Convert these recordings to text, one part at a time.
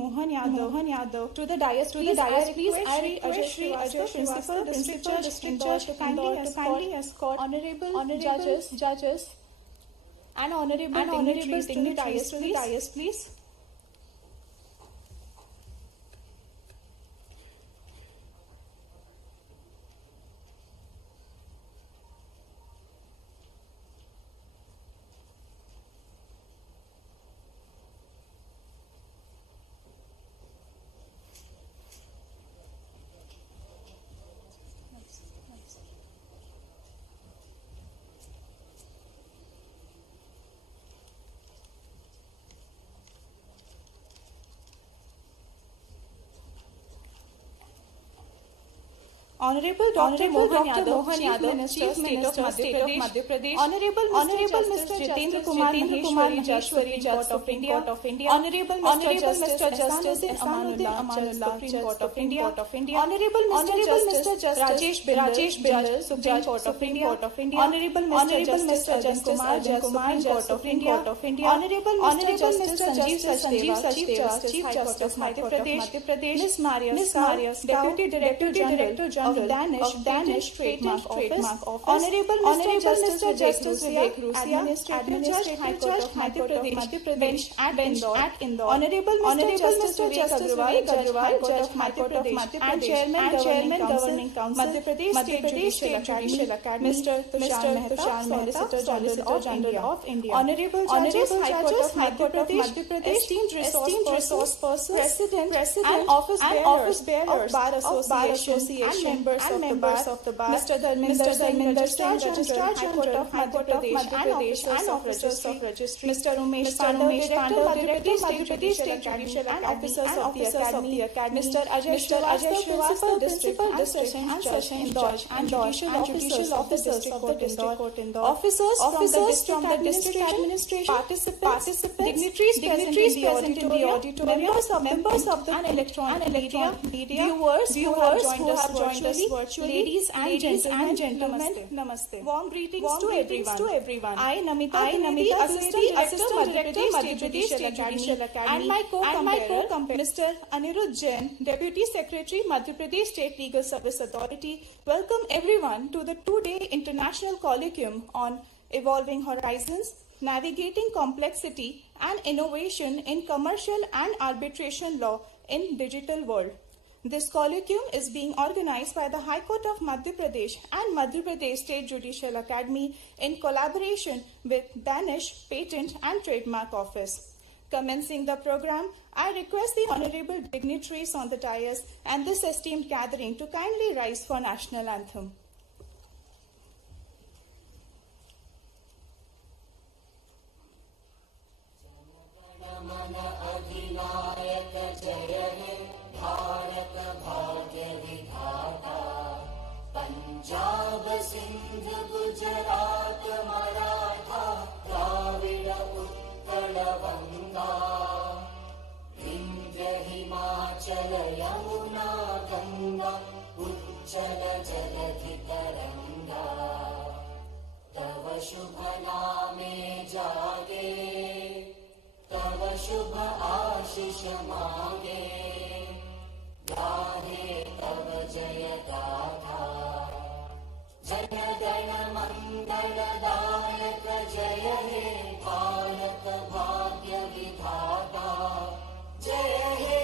Mohan Yadav to the dais. Please, I request Shri Ajay, Principal, District Judge, to kindly escort honorable judges and honorable dignitaries to the dais, please. Honorable Dr. Mohan Yadav, Chief Minister, State of Madhya Pradesh. Honorable Mr. Jitendra Kumar Maheshwari, Judge, Supreme Court of India. Honorable Mr. Justice Amanullah, Supreme Court of India. Honorable Mr. Justice Rajesh Bindal, Supreme Court of India. Honorable Mr. Justice Arjun Kumar, Court of India. Honorable Mr. Justice Sanjeev Sachdeva, Chief Justice, Madhya Pradesh. Miss Maria, Deputy Director General of Danish Trademark Office. Honorable Mr. Justice Vivek Rusia, Administrative High Court of Madhya Pradesh at Indore. Honorable Mr. Justice Vivek Agrawal, High Court of Madhya Pradesh and Chairman Governing Council, Madhya Pradesh State Judicial Academy, Mr. Tushar Mehta, Solicitor General of India. Honorable Judges, High Court of Madhya Pradesh, esteemed resource persons, President and office bearers of Bar Association and members of the bar, Mr. Dharminder Singh, Registrar General, High Court of Madhya Pradesh and Officers of Registry, Mr. Umesh Pandey, Director, Madhya Pradesh State Judicial and Officers of the Academy, Mr. Ajay Srivastava, Principal and Session Judge and Judicial Officers of the District Court Indore, Officers from the District Administration, participants, dignitaries present in the auditorium, members of the electronic media, viewers who have joined us virtually, ladies and gentlemen, namaste. Warm greetings to everyone. I, Namita, Assistant Director, Madhya Pradesh State Judicial Academy, and my co-compare, Mr. Anirudh Jain, Deputy Secretary, Madhya Pradesh State Legal Service Authority, welcome everyone to the two-day International Colloquium on Evolving Horizons, Navigating Complexity and Innovation in Commercial and Arbitration Law in Digital World. This colloquium is being organized by the High Court of Madhya Pradesh and Madhya Pradesh State Judicial Academy in collaboration with Danish Patent and Trademark Office. Commencing the program, I request the honorable dignitaries on the dais and this esteemed gathering to kindly rise for national anthem. Punjab Sindh Gujarat Maratha Dravid Utkal बंगा विंध्य हिमाचल यमुना गंगा उच्चल जलधि तरंगा तव शुभ नामे जागे तव शुभ आशीष मांगे गाहे तव जय गाथा जन गण मंगल दायक जय हे भारत भाग्य विधाता जय हे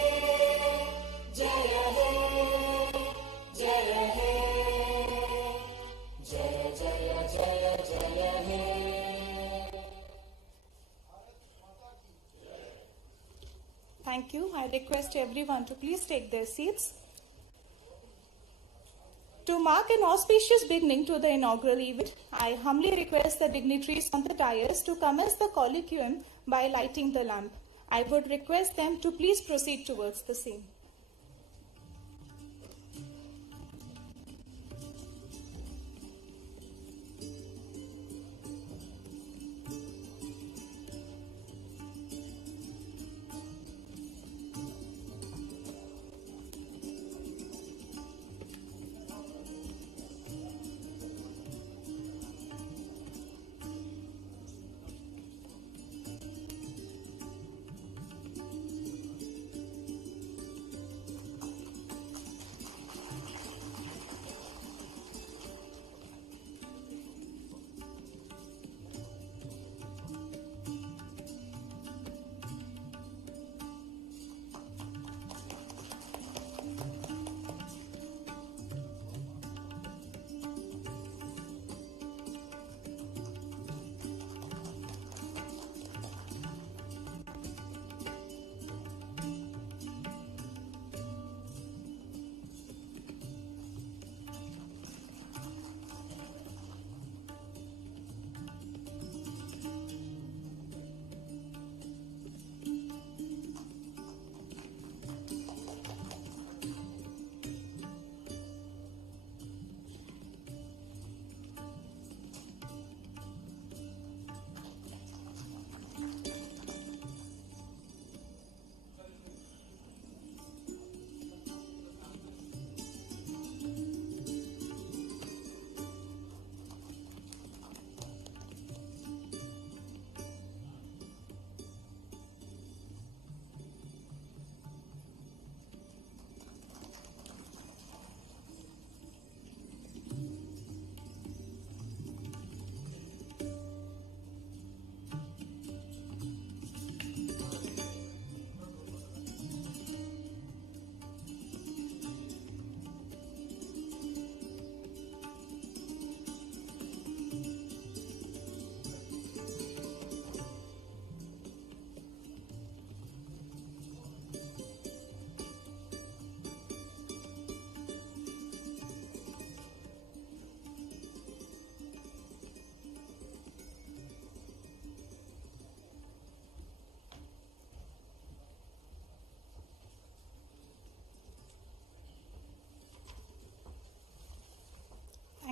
जय हे जय हे जय जय जय जय हे. Thank you. I request everyone to please take their seats. To mark an auspicious beginning to the inaugural event, I humbly request the dignitaries on the dais to commence the colloquium by lighting the lamp. I would request them to please proceed towards the same.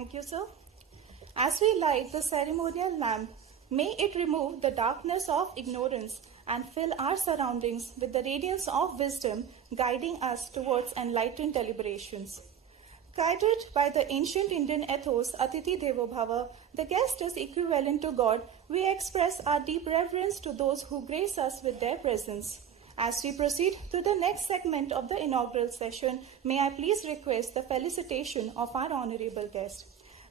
Thank you, sir. As we light the ceremonial lamp, may it remove the darkness of ignorance and fill our surroundings with the radiance of wisdom, guiding us towards enlightened deliberations. Guided by the ancient Indian ethos, Atiti Devo Bhava, the guest is equivalent to God, we express our deep reverence to those who grace us with their presence. As we proceed to the next segment of the inaugural session, may I please request the felicitation of our honorable guest.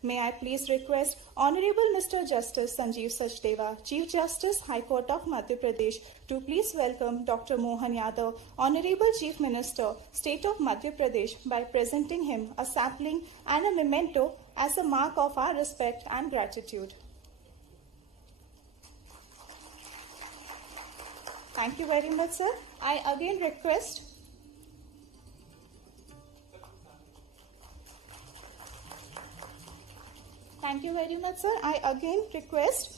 May I please request Honorable Mr. Justice Sanjeev Sachdeva, Chief Justice, High Court of Madhya Pradesh, to please welcome Dr. Mohan Yadav, Honorable Chief Minister, State of Madhya Pradesh, by presenting him a sapling and a memento as a mark of our respect and gratitude. Thank you very much, sir. I again request Thank you very much, sir. I again request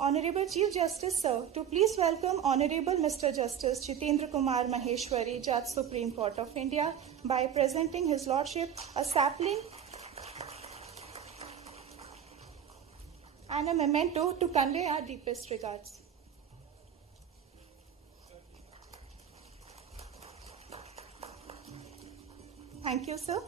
Honorable Chief Justice, sir, to please welcome Honorable Mr. Justice Jitendra Kumar Maheshwari, Judge Supreme Court of India, by presenting His Lordship a sapling and a memento to convey our deepest regards. Thank you, sir.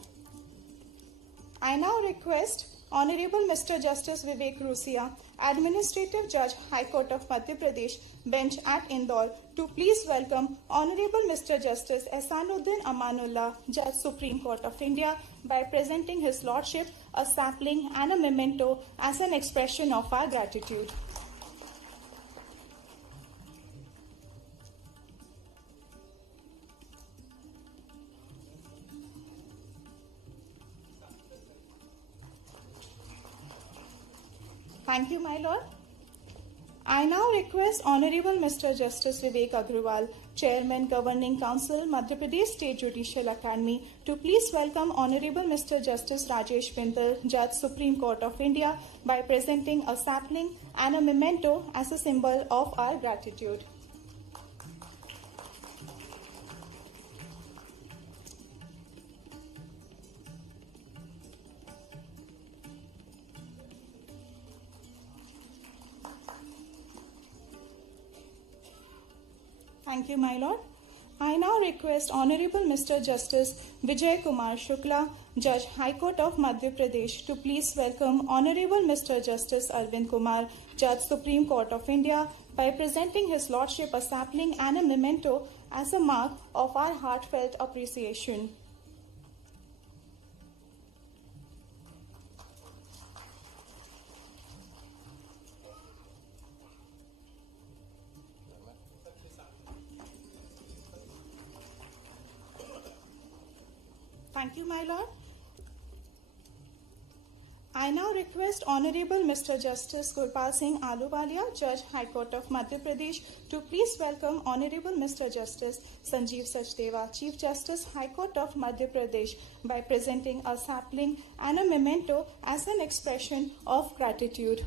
I now request Honorable Mr. Justice Vivek Rusia, Administrative Judge, High Court of Madhya Pradesh, Bench at Indore, to please welcome Honorable Mr. Justice Ehsanuddin Amanullah, Judge, Supreme Court of India, by presenting His Lordship a sapling and a memento as an expression of our gratitude. Thank you, my Lord. I now request Honorable Mr. Justice Vivek Agrawal, Chairman, Governing Council, Madhya Pradesh State Judicial Academy, to please welcome Honorable Mr. Justice Rajesh Bindal, Judge, Supreme Court of India, by presenting a sapling and a memento as a symbol of our gratitude. Thank you, my Lord. I now request Honorable Mr. Justice Vijay Kumar Shukla, Judge, High Court of Madhya Pradesh, to please welcome Honorable Mr. Justice Arvind Kumar, Judge, Supreme Court of India, by presenting His Lordship a sapling and a memento as a mark of our heartfelt appreciation. Thank you, my Lord. I now request Honorable Mr. Justice Gurpal Singh Ahluwalia, Judge, High Court of Madhya Pradesh, to please welcome Honorable Mr. Justice Sanjeev Sachdeva, Chief Justice, High Court of Madhya Pradesh, by presenting a sapling and a memento as an expression of gratitude.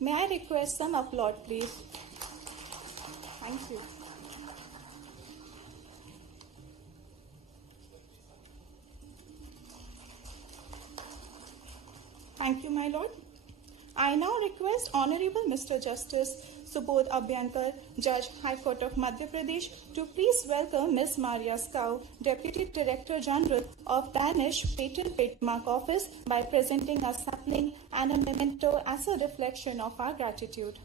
May I request some applause, please? Thank you. Thank you, my Lord. I now request Honorable Mr. Justice Subodh Abhyankar, Judge, High Court of Madhya Pradesh, to please welcome Ms. Maria Scow, Deputy Director General of Danish Patent Trademark Office, by presenting a sapling and a memento as a reflection of our gratitude.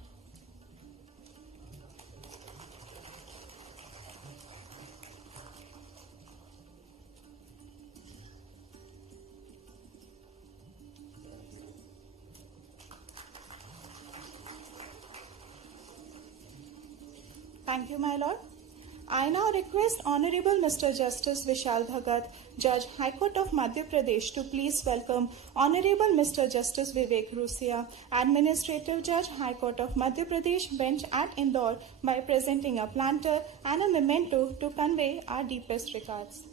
Thank you, my Lord. I now request Honorable Mr. Justice Vishal Bhagat, Judge, High Court of Madhya Pradesh, to please welcome Honorable Mr. Justice Vivek Rusia, Administrative Judge, High Court of Madhya Pradesh, Bench at Indore, by presenting a planter and a memento to convey our deepest regards.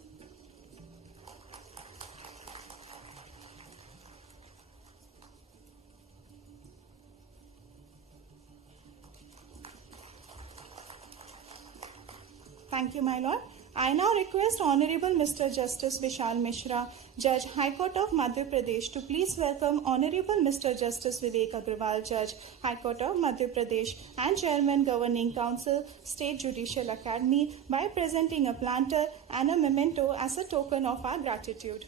Thank you, my Lord. I now request Honorable Mr. Justice Vishal Mishra, Judge High Court of Madhya Pradesh, to please welcome Honorable Mr. Justice Vivek Agrawal, Judge High Court of Madhya Pradesh and Chairman Governing Council, State Judicial Academy, by presenting a planter and a memento as a token of our gratitude.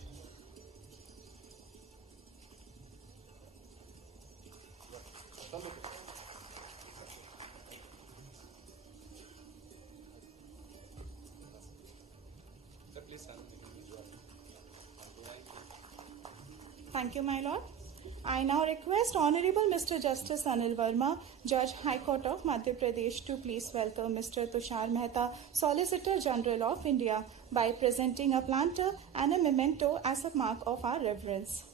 Thank you, my lord. I now request Honorable Mr. Justice Anil Verma, Judge High Court of Madhya Pradesh, to please welcome Mr. Tushar Mehta, Solicitor General of India, by presenting a planter and a memento as a mark of our reverence.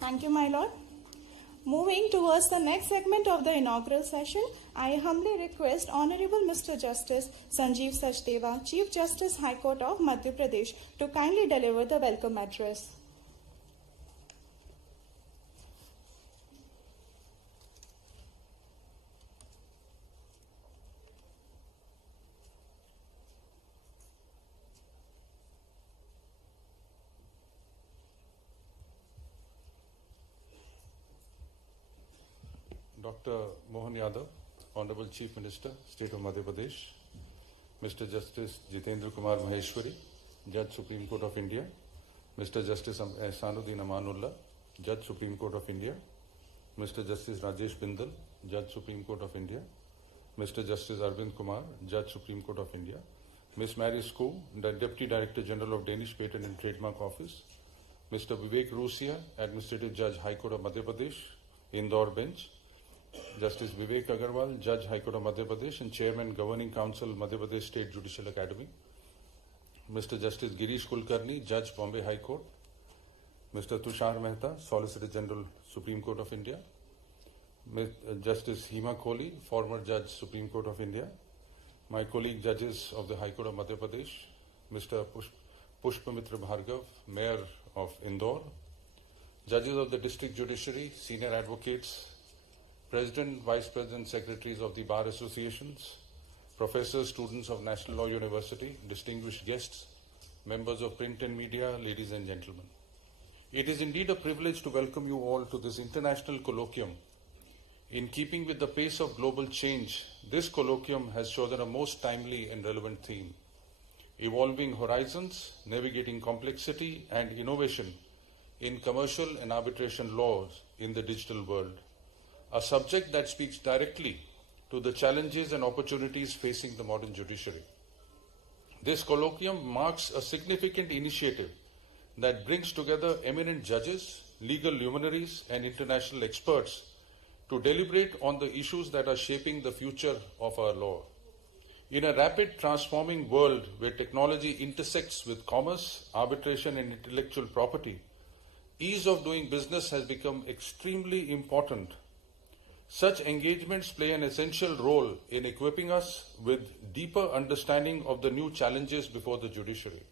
Thank you, my lord. Moving towards the next segment of the inaugural session, I humbly request Honorable Mr. Justice Sanjeev Sachdeva, Chief Justice High Court of Madhya Pradesh, to kindly deliver the welcome address. Dr. Mohan Yadav, Honorable Chief Minister, State of Madhya Pradesh, Mr. Justice Jitendra Kumar Maheshwari, Judge Supreme Court of India, Mr. Justice Ehsanuddin Amanullah, Judge Supreme Court of India, Mr. Justice Rajesh Bindal, Judge Supreme Court of India, Mr. Justice Arvind Kumar, Judge Supreme Court of India, Ms. Mary Skoo, the Deputy Director General of Danish Patent and Trademark Office, Mr. Vivek Rusia, Administrative Judge High Court of Madhya Pradesh, Indore Bench, Justice Vivek Agarwal, Judge High Court of Madhya Pradesh and Chairman Governing Council, Madhya Pradesh State Judicial Academy, Mr. Justice Girish Kulkarni, Judge Bombay High Court, Mr. Tushar Mehta, Solicitor General, Supreme Court of India, Justice Hima Kohli, former Judge, Supreme Court of India, my colleague judges of the High Court of Madhya Pradesh, Mr. Pushpamitra Bhargav, Mayor of Indore, judges of the District Judiciary, senior advocates, President, Vice President, Secretaries of the Bar Associations, professors, students of National Law University, distinguished guests, members of print and media, ladies and gentlemen. It is indeed a privilege to welcome you all to this international colloquium. In keeping with the pace of global change, this colloquium has chosen a most timely and relevant theme: evolving horizons, navigating complexity and innovation in commercial and arbitration laws in the digital world. A subject that speaks directly to the challenges and opportunities facing the modern judiciary. This colloquium marks a significant initiative that brings together eminent judges, legal luminaries, and international experts to deliberate on the issues that are shaping the future of our law. In a rapid transforming world where technology intersects with commerce, arbitration, and intellectual property, ease of doing business has become extremely important. Such engagements play an essential role in equipping us with deeper understanding of the new challenges before the judiciary.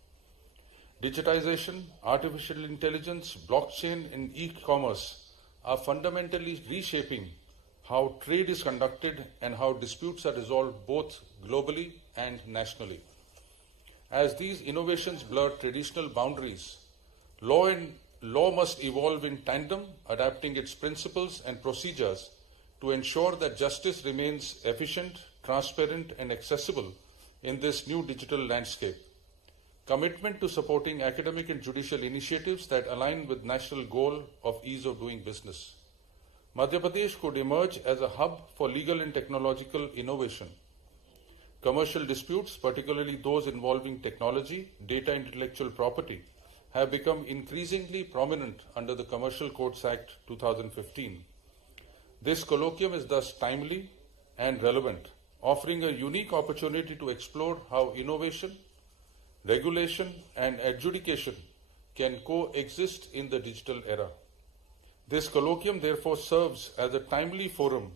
Digitization, artificial intelligence, blockchain, and e-commerce are fundamentally reshaping how trade is conducted and how disputes are resolved both globally and nationally. As these innovations blur traditional boundaries, law must evolve in tandem, adapting its principles and procedures to ensure that justice remains efficient, transparent, and accessible in this new digital landscape. Commitment to supporting academic and judicial initiatives that align with national goal of ease of doing business. Madhya Pradesh could emerge as a hub for legal and technological innovation. Commercial disputes, particularly those involving technology, data, and intellectual property, have become increasingly prominent under the Commercial Courts Act 2015. This colloquium is thus timely and relevant, offering a unique opportunity to explore how innovation, regulation, and adjudication can coexist in the digital era. This colloquium therefore serves as a timely forum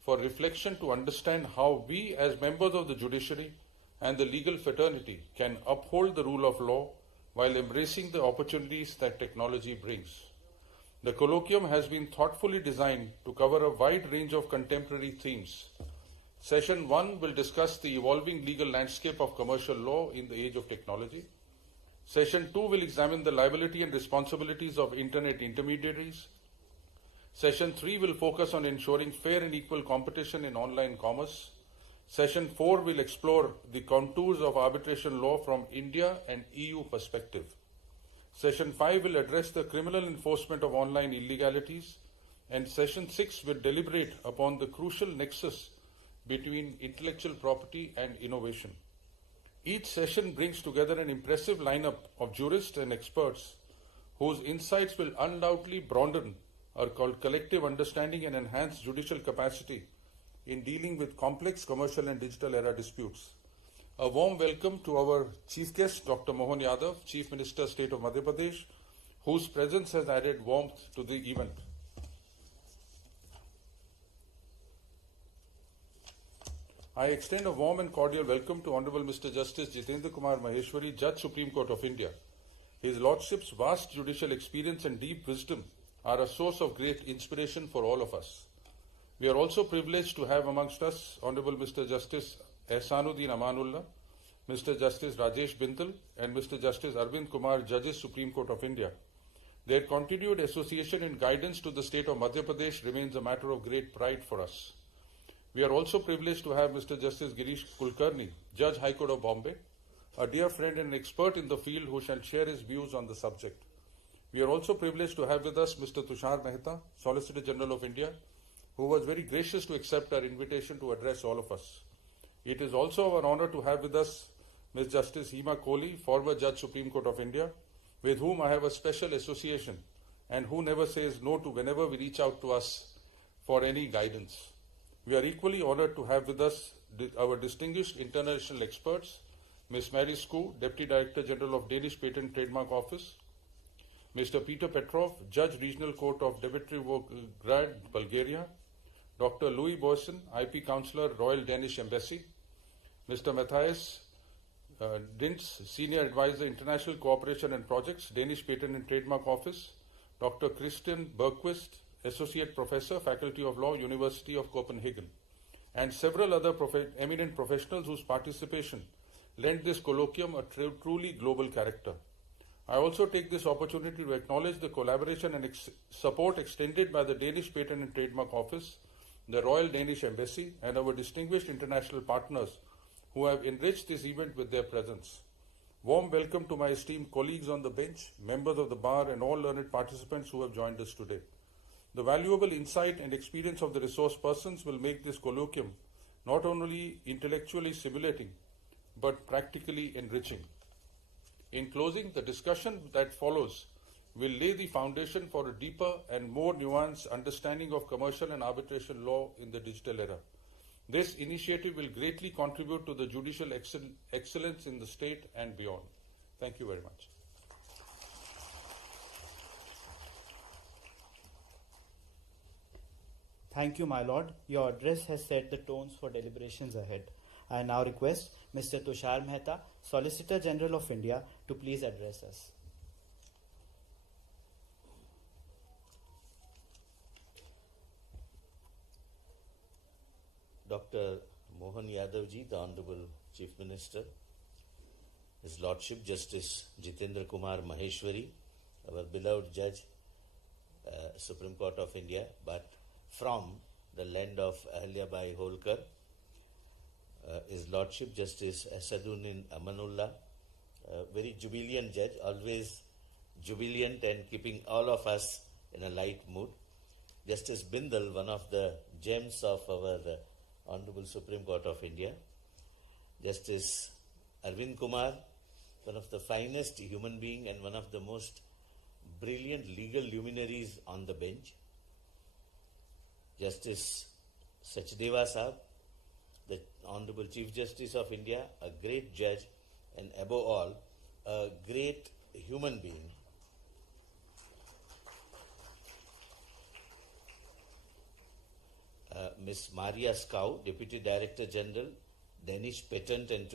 for reflection to understand how we as members of the judiciary and the legal fraternity can uphold the rule of law while embracing the opportunities that technology brings. The colloquium has been thoughtfully designed to cover a wide range of contemporary themes. Session 1 will discuss the evolving legal landscape of commercial law in the age of technology. Session 2 will examine the liability and responsibilities of Internet intermediaries. Session 3 will focus on ensuring fair and equal competition in online commerce. Session 4 will explore the contours of arbitration law from India and EU perspective. Session 5 will address the criminal enforcement of online illegalities, and Session 6 will deliberate upon the crucial nexus between intellectual property and innovation. Each session brings together an impressive lineup of jurists and experts whose insights will undoubtedly broaden our collective understanding and enhance judicial capacity in dealing with complex commercial and digital era disputes. A warm welcome to our Chief Guest, Dr. Mohan Yadav, Chief Minister, State of Madhya Pradesh, whose presence has added warmth to the event. I extend a warm and cordial welcome to Honorable Mr. Justice Jitendra Kumar Maheshwari, Judge, Supreme Court of India. His Lordship's vast judicial experience and deep wisdom are a source of great inspiration for all of us. We are also privileged to have amongst us Honorable Mr. Justice Ehsanuddin Amanullah, Mr. Justice Rajesh Bindal, and Mr. Justice Arvind Kumar, Judges, Supreme Court of India. Their continued association and guidance to the state of Madhya Pradesh remains a matter of great pride for us. We are also privileged to have Mr. Justice Girish Kulkarni, Judge, High Court of Bombay, a dear friend and expert in the field who shall share his views on the subject. We are also privileged to have with us Mr. Tushar Mehta, Solicitor General of India, who was very gracious to accept our invitation to address all of us. It is also an honor to have with us Ms. Justice Hema Kohli, former Judge, Supreme Court of India, with whom I have a special association and who never says no to whenever we reach out to us for any guidance. We are equally honored to have with us our distinguished international experts, Ms. Mary Skoo, Deputy Director General of Danish Patent Trademark Office, Mr. Peter Petrov, Judge, Regional Court of Dimitrovgrad, Bulgaria, Dr. Louis Boyson, IP Counselor, Royal Danish Embassy, Mr. Matthias Dintz, Senior Advisor, International Cooperation and Projects, Danish Patent and Trademark Office, Dr. Christian Bergquist, Associate Professor, Faculty of Law, University of Copenhagen, and several other eminent professionals whose participation lent this colloquium a truly global character. I also take this opportunity to acknowledge the collaboration and support extended by the Danish Patent and Trademark Office, the Royal Danish Embassy, and our distinguished international partners who have enriched this event with their presence. Warm welcome to my esteemed colleagues on the bench, members of the bar, and all learned participants who have joined us today. The valuable insight and experience of the resource persons will make this colloquium not only intellectually stimulating, but practically enriching. In closing, the discussion that follows will lay the foundation for a deeper and more nuanced understanding of commercial and arbitration law in the digital era. This initiative will greatly contribute to the judicial excellence in the state and beyond. Thank you very much. Thank you, my lord. Your address has set the tones for deliberations ahead. I now request Mr. Tushar Mehta, Solicitor General of India, to please address us. Dr. Mohan Yadav ji, the Honorable Chief Minister, His Lordship Justice Jitendra Kumar Maheshwari, our beloved Judge, Supreme Court of India, but from the land of Ahilyabai Holkar, His Lordship Justice Ehsanuddin Amanullah, very jubilant judge, always jubilant and keeping all of us in a light mood. Justice Bindal, one of the gems of our Honorable Supreme Court of India. Justice Arvind Kumar, one of the finest human being and one of the most brilliant legal luminaries on the bench. Justice Sachdeva Saab, the Honorable Chief Justice of India, a great judge and above all, a great human being. Ms. Maria Skau, Deputy Director General, Danish Patent and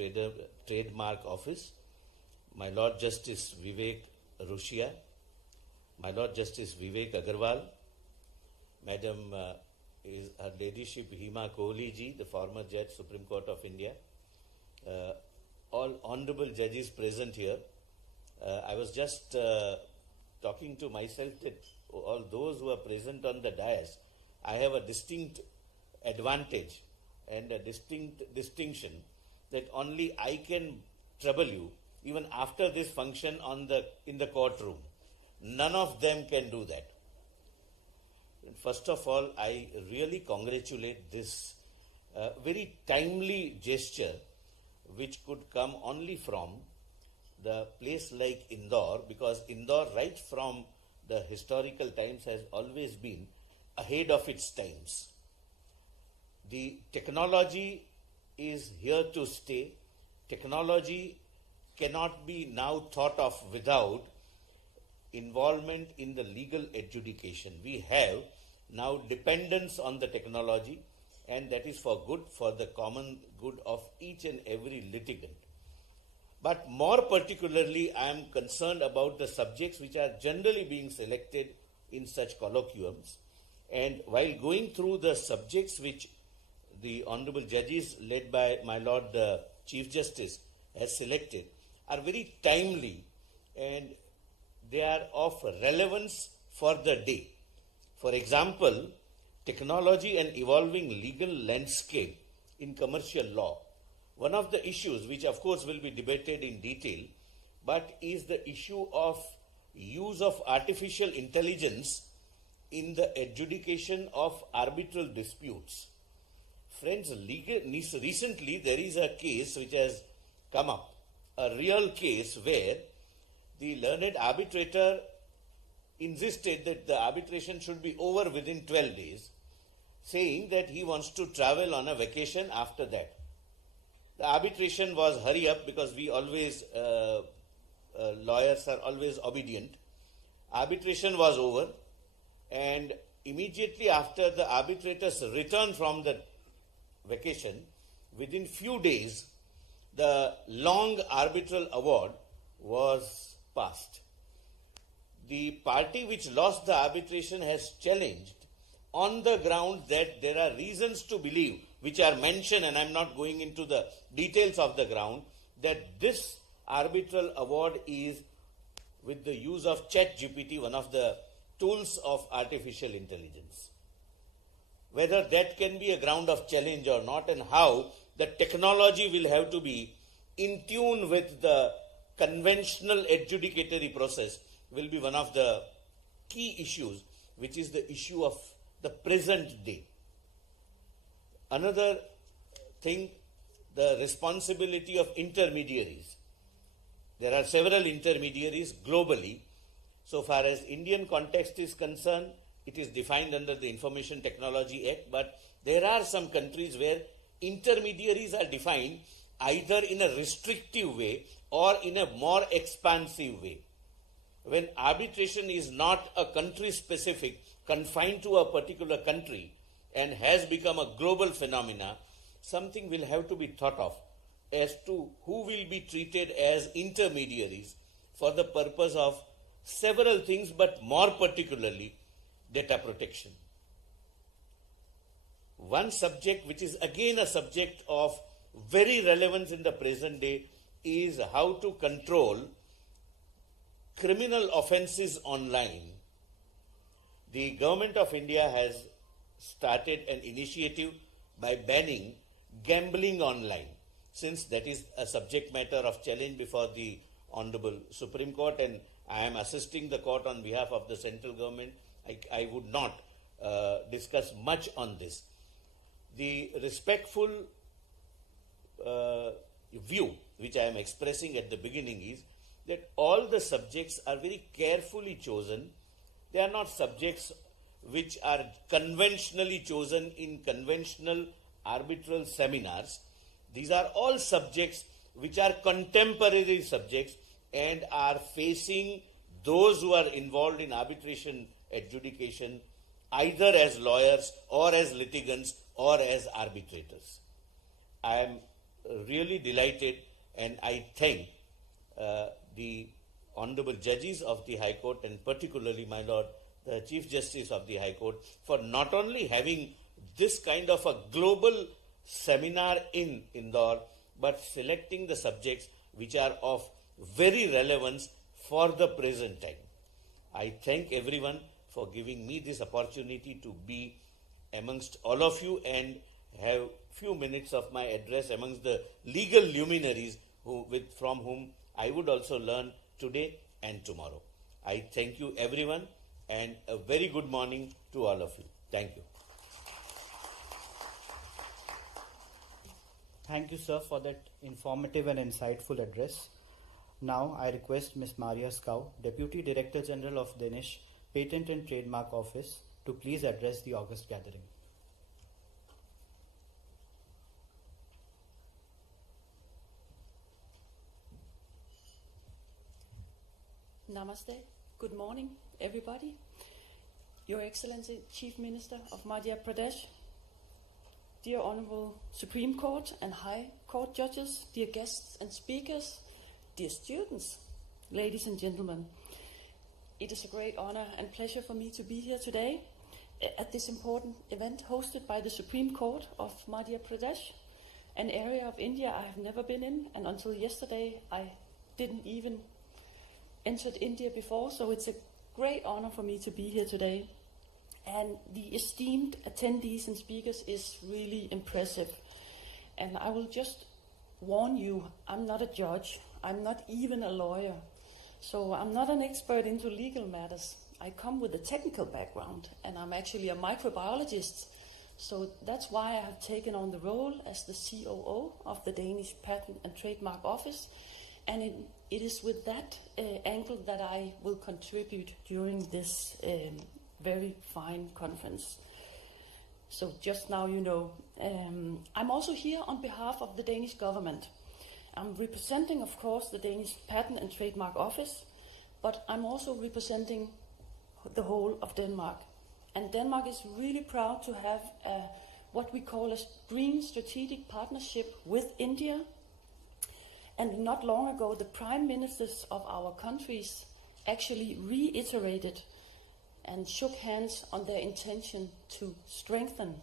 Trademark Office, my Lord Justice Vivek Rushia, my Lord Justice Vivek Agarwal, Madam is Her Ladyship Hima Kohli ji, the former Judge, Supreme Court of India, all honorable judges present here. I was just talking to myself that all those who are present on the dais, I have a distinct advantage and a distinct distinction that only I can trouble you even after this function in the courtroom. None of them can do that. First of all, I really congratulate this very timely gesture which could come only from the place like Indore, because Indore right from the historical times has always been ahead of its times. The technology is here to stay. Technology cannot be now thought of without involvement in the legal adjudication. We have now dependence on the technology, and that is for good, for the common good of each and every litigant. But more particularly, I am concerned about the subjects which are generally being selected in such colloquiums. And while going through the subjects which the honorable judges led by my Lord Chief Justice has selected are very timely and they are of relevance for the day. For example, technology and evolving legal landscape in commercial law. One of the issues which of course will be debated in detail, but is the issue of use of artificial intelligence in the adjudication of arbitral disputes. Friends, recently there is a case which has come up, a real case where the learned arbitrator insisted that the arbitration should be over within 12 days, saying that he wants to travel on a vacation after that. The arbitration was hurry up because we always, lawyers are always obedient. Arbitration was over, and immediately after the arbitrator's return from the vacation, within few days, the long arbitral award was passed. The party which lost the arbitration has challenged on the ground that there are reasons to believe, which are mentioned, and I'm not going into the details of the ground, that this arbitral award is with the use of ChatGPT, one of the tools of artificial intelligence. Whether that can be a ground of challenge or not, and how the technology will have to be in tune with the conventional adjudicatory process will be one of the key issues, which is the issue of the present day. Another thing, the responsibility of intermediaries. There are several intermediaries globally. So far as Indian context is concerned, it is defined under the Information Technology Act, but there are some countries where intermediaries are defined either in a restrictive way or in a more expansive way. When arbitration is not a country specific, confined to a particular country, and has become a global phenomena, something will have to be thought of as to who will be treated as intermediaries for the purpose of several things, but more particularly data protection. One subject which is again a subject of very relevance in the present day is how to control criminal offences online. The Government of India has started an initiative by banning gambling online, since that is a subject matter of challenge before the Honorable Supreme Court, and I am assisting the court on behalf of the central government. I would not discuss much on this. The respectful view which I am expressing at the beginning is that all the subjects are very carefully chosen. They are not subjects which are conventionally chosen in conventional arbitral seminars. These are all subjects which are contemporary subjects and are facing those who are involved in arbitration adjudication either as lawyers or as litigants or as arbitrators. I am really delighted, and I thank the honorable judges of the High Court, and particularly my Lord, the Chief Justice of the High Court, for not only having this kind of a global seminar in Indore, but selecting the subjects which are of very relevance for the present time. I thank everyone for giving me this opportunity to be amongst all of you and have few minutes of my address amongst the legal luminaries from whom I would also learn today and tomorrow. I thank you everyone, and a very good morning to all of you. Thank you. Thank you, sir, for that informative and insightful address. Now, I request Ms. Maria Skau, Deputy Director General of Danish Patent and Trademark Office, to please address the August gathering. Namaste. Good morning, everybody. Your Excellency, Chief Minister of Madhya Pradesh, dear Honorable Supreme Court and High Court judges, dear guests and speakers, dear students, ladies and gentlemen. It is a great honor and pleasure for me to be here today at this important event hosted by the Supreme Court of Madhya Pradesh, an area of India I have never been in, and until yesterday I didn't even entered India before, so it's a great honor for me to be here today. And the esteemed attendees and speakers is really impressive. And I will just warn you, I'm not a judge, I'm not even a lawyer, so I'm not an expert into legal matters. I come with a technical background, and I'm actually a microbiologist, so that's why I have taken on the role as the COO of the Danish Patent and Trademark Office, and it is with that angle that I will contribute during this very fine conference. So just now you know. I'm also here on behalf of the Danish government. I'm representing, of course, the Danish Patent and Trademark Office, but I'm also representing the whole of Denmark. And Denmark is really proud to have what we call a green strategic partnership with India. And not long ago, the prime ministers of our countries actually reiterated and shook hands on their intention to strengthen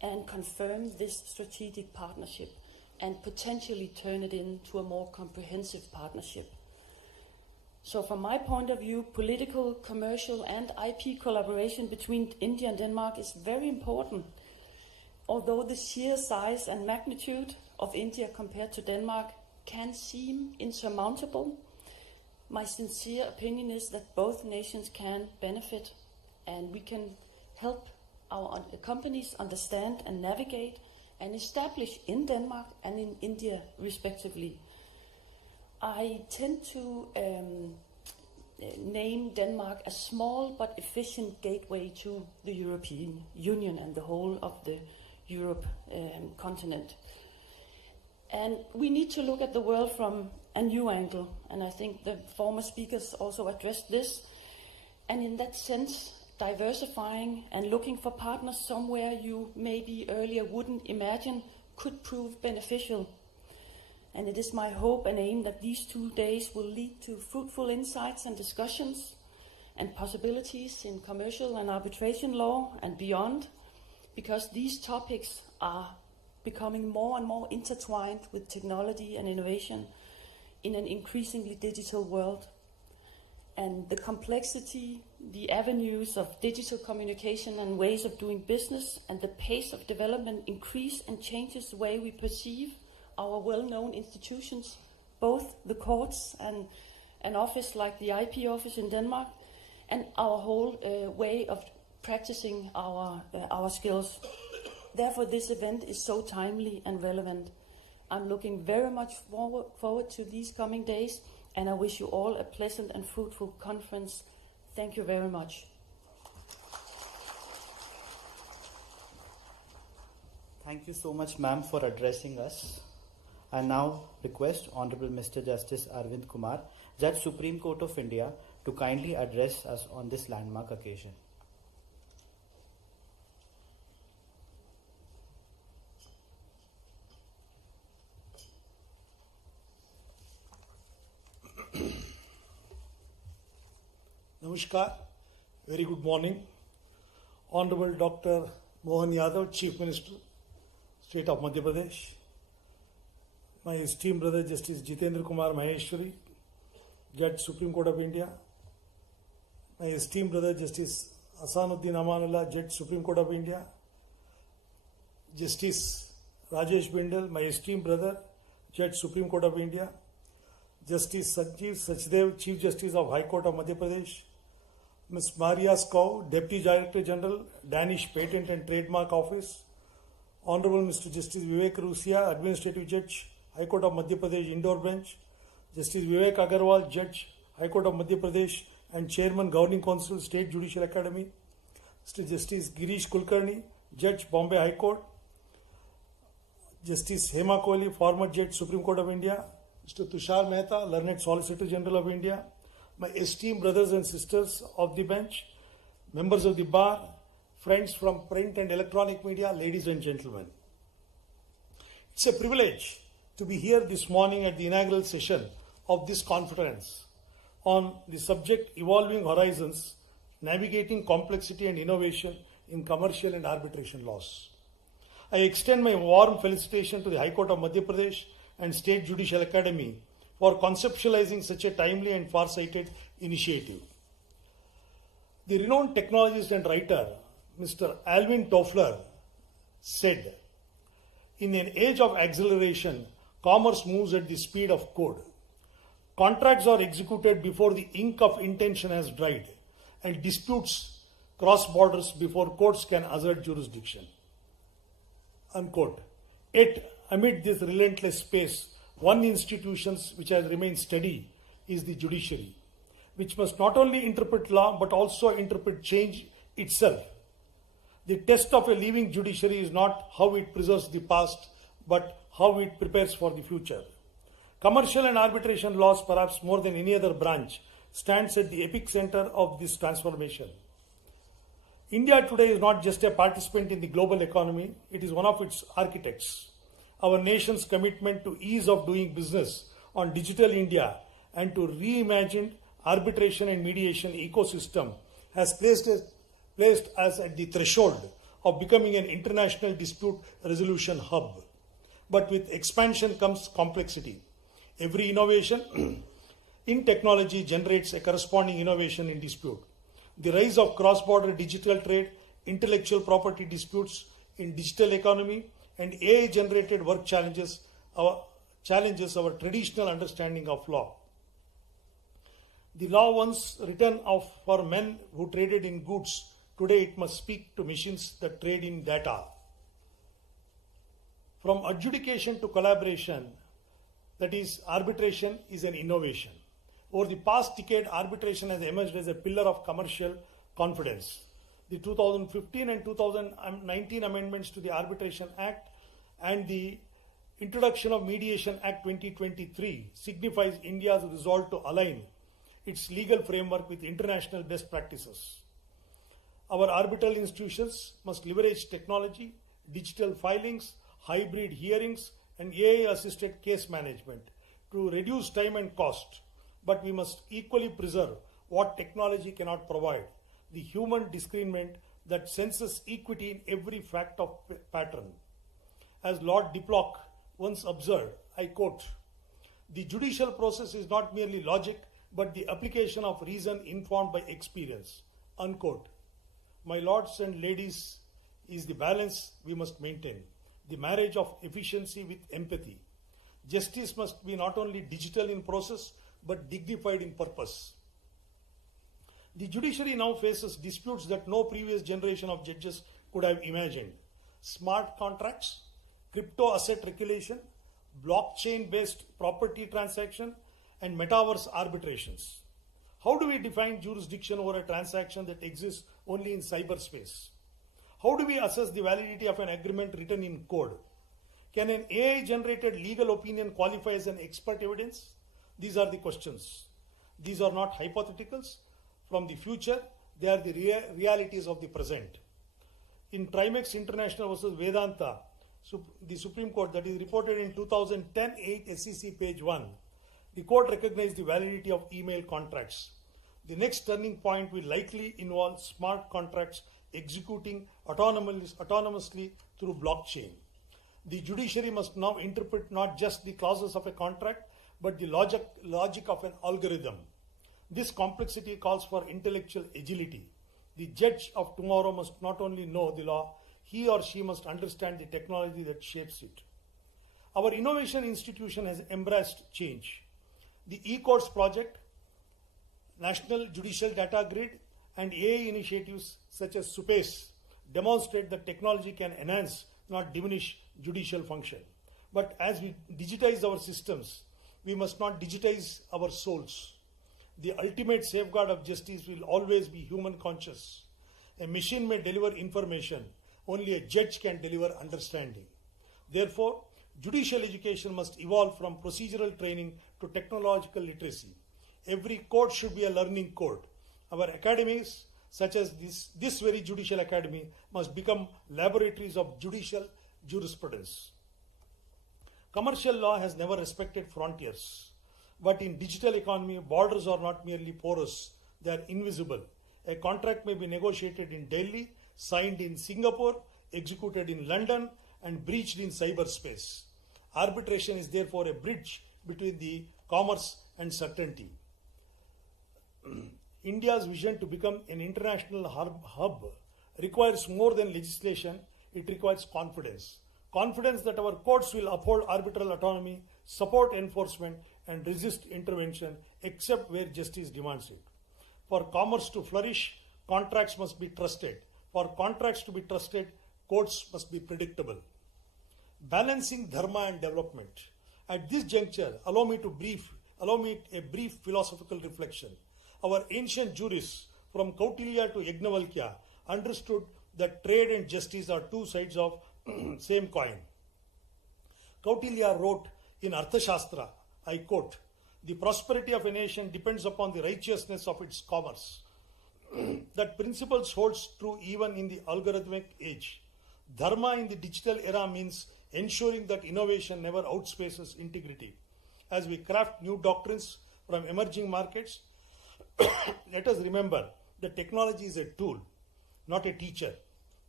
and confirm this strategic partnership and potentially turn it into a more comprehensive partnership. So from my point of view, political, commercial and IP collaboration between India and Denmark is very important. Although the sheer size and magnitude of India compared to Denmark can seem insurmountable, my sincere opinion is that both nations can benefit, and we can help our companies understand and navigate and establish in Denmark and in India respectively. I tend to name Denmark a small but efficient gateway to the European Union and the whole of the Europe continent. And we need to look at the world from a new angle, and I think the former speakers also addressed this. And in that sense, diversifying and looking for partners somewhere you maybe earlier wouldn't imagine could prove beneficial. And it is my hope and aim that these 2 days will lead to fruitful insights and discussions and possibilities in commercial and arbitration law and beyond, because these topics are becoming more and more intertwined with technology and innovation in an increasingly digital world. And the complexity, the avenues of digital communication and ways of doing business and the pace of development increase and changes the way we perceive our well-known institutions, both the courts and an office like the IP office in Denmark, and our whole way of practicing our skills. Therefore, this event is so timely and relevant. I'm looking very much forward to these coming days, and I wish you all a pleasant and fruitful conference. Thank you very much. Thank you so much, ma'am, for addressing us. I now request Honorable Mr. Justice Arvind Kumar, Judge Supreme Court of India, to kindly address us on this landmark occasion. Namaskar, very good morning. Honorable Dr. Mohan Yadav, Chief Minister, State of Madhya Pradesh. My esteemed brother Justice Jitendra Kumar Maheshwari, Judge Supreme Court of India. My esteemed brother Justice Asanuddin Amanullah, Judge Supreme Court of India. Justice Rajesh Bindal, my esteemed brother, Judge Supreme Court of India. Justice Sanjeev Sachdev, Chief Justice of High Court of Madhya Pradesh. Ms. Maria Skow, Deputy Director General, Danish Patent and Trademark Office. Honorable Mr. Justice Vivek Rusia, Administrative Judge, High Court of Madhya Pradesh, Indore Bench. Justice Vivek Agarwal, Judge, High Court of Madhya Pradesh and Chairman, Governing Council, State Judicial Academy. Mr. Justice Girish Kulkarni, Judge, Bombay High Court. Justice Hema Kohli, former Judge, Supreme Court of India. Mr. Tushar Mehta, Learned Solicitor General of India. My esteemed brothers and sisters of the bench, members of the bar, friends from print and electronic media, ladies and gentlemen. It's a privilege to be here this morning at the inaugural session of this conference on the subject Evolving Horizons, Navigating Complexity and Innovation in Commercial and Arbitration Laws. I extend my warm felicitation to the High Court of Madhya Pradesh and State Judicial Academy for conceptualizing such a timely and far-sighted initiative. The renowned technologist and writer, Mr. Alvin Toffler, said, "In an age of acceleration, commerce moves at the speed of code. Contracts are executed before the ink of intention has dried, and disputes cross borders before courts can assert jurisdiction." Unquote. Yet, amid this relentless pace, one institution which has remained steady is the judiciary, which must not only interpret law but also interpret change itself. The test of a living judiciary is not how it preserves the past, but how it prepares for the future. Commercial and arbitration laws, perhaps more than any other branch, stands at the epicenter of this transformation. India today is not just a participant in the global economy, it is one of its architects. Our nation's commitment to ease of doing business on Digital India and to reimagined arbitration and mediation ecosystem has placed us at the threshold of becoming an international dispute resolution hub. But with expansion comes complexity. Every innovation in technology generates a corresponding innovation in dispute. The rise of cross-border digital trade, intellectual property disputes in digital economy, and AI-generated work challenges our traditional understanding of law. The law once written for men who traded in goods, today it must speak to machines that trade in data. From adjudication to collaboration, that is, arbitration is an innovation. Over the past decade, arbitration has emerged as a pillar of commercial confidence. The 2015 and 2019 amendments to the Arbitration Act and the introduction of Mediation Act 2023 signifies India's resolve to align its legal framework with international best practices. Our arbitral institutions must leverage technology, digital filings, hybrid hearings, and AI-assisted case management to reduce time and cost. But we must equally preserve what technology cannot provide, the human discernment that senses equity in every fact of pattern. As Lord Diplock once observed, I quote, "The judicial process is not merely logic, but the application of reason informed by experience." Unquote. My lords and ladies, is the balance we must maintain, the marriage of efficiency with empathy. Justice must be not only digital in process, but dignified in purpose. The judiciary now faces disputes that no previous generation of judges could have imagined. Smart contracts, crypto asset regulation, blockchain-based property transaction, and metaverse arbitrations. How do we define jurisdiction over a transaction that exists only in cyberspace? How do we assess the validity of an agreement written in code? Can an AI-generated legal opinion qualify as an expert evidence? These are the questions. These are not hypotheticals from the future, they are the realities of the present. In Trimex International versus Vedanta, the Supreme Court, that is reported in 2010-8 SEC page 1, the court recognized the validity of email contracts. The next turning point will likely involve smart contracts executing autonomously through blockchain. The judiciary must now interpret not just the clauses of a contract, but the logic of an algorithm. This complexity calls for intellectual agility. The judge of tomorrow must not only know the law, he or she must understand the technology that shapes it. Our innovation institution has embraced change. The e-courts project, National Judicial Data Grid, and AI initiatives such as SUPACE demonstrate that technology can enhance, not diminish, judicial function. But as we digitize our systems, we must not digitize our souls. The ultimate safeguard of justice will always be human conscious. A machine may deliver information, only a judge can deliver understanding. Therefore, judicial education must evolve from procedural training to technological literacy. Every court should be a learning court. Our academies, such as this very judicial academy, must become laboratories of judicial jurisprudence. Commercial law has never respected frontiers. But in digital economy, borders are not merely porous, they are invisible. A contract may be negotiated in Delhi, signed in Singapore, executed in London, and breached in cyberspace. Arbitration is therefore a bridge between the commerce and certainty. India's vision to become an international hub requires more than legislation, it requires confidence. Confidence that our courts will uphold arbitral autonomy, support enforcement, and resist intervention except where justice demands it. For commerce to flourish, contracts must be trusted. For contracts to be trusted, courts must be predictable. Balancing dharma and development. At this juncture, allow me a brief philosophical reflection. Our ancient jurists, from Kautilya to Yajnavalkya, understood that trade and justice are two sides of same coin. Kautilya wrote in Arthashastra, I quote, "The prosperity of a nation depends upon the righteousness of its commerce." That principle holds true even in the algorithmic age. Dharma in the digital era means ensuring that innovation never outspaces integrity. As we craft new doctrines from emerging markets, let us remember that technology is a tool, not a teacher.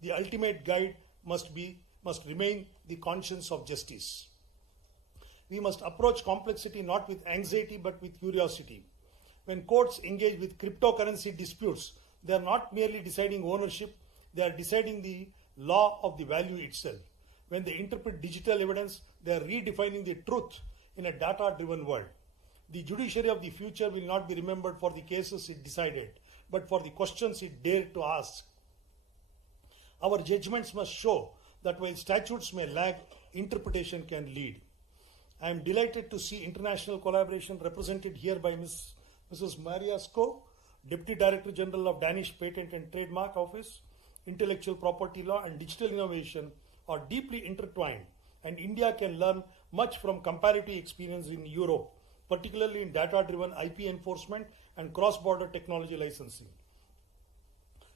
The ultimate guide must remain the conscience of justice. We must approach complexity not with anxiety but with curiosity. When courts engage with cryptocurrency disputes, they are not merely deciding ownership, they are deciding the law of the value itself. When they interpret digital evidence, they are redefining the truth in a data-driven world. The judiciary of the future will not be remembered for the cases it decided, but for the questions it dared to ask. Our judgments must show that while statutes may lag, interpretation can lead. I am delighted to see international collaboration represented here by Mrs. Maria Sko, Deputy Director General of Danish Patent and Trademark Office. Intellectual property law and digital innovation are deeply intertwined, and India can learn much from comparative experience in Europe, particularly in data-driven IP enforcement and cross-border technology licensing.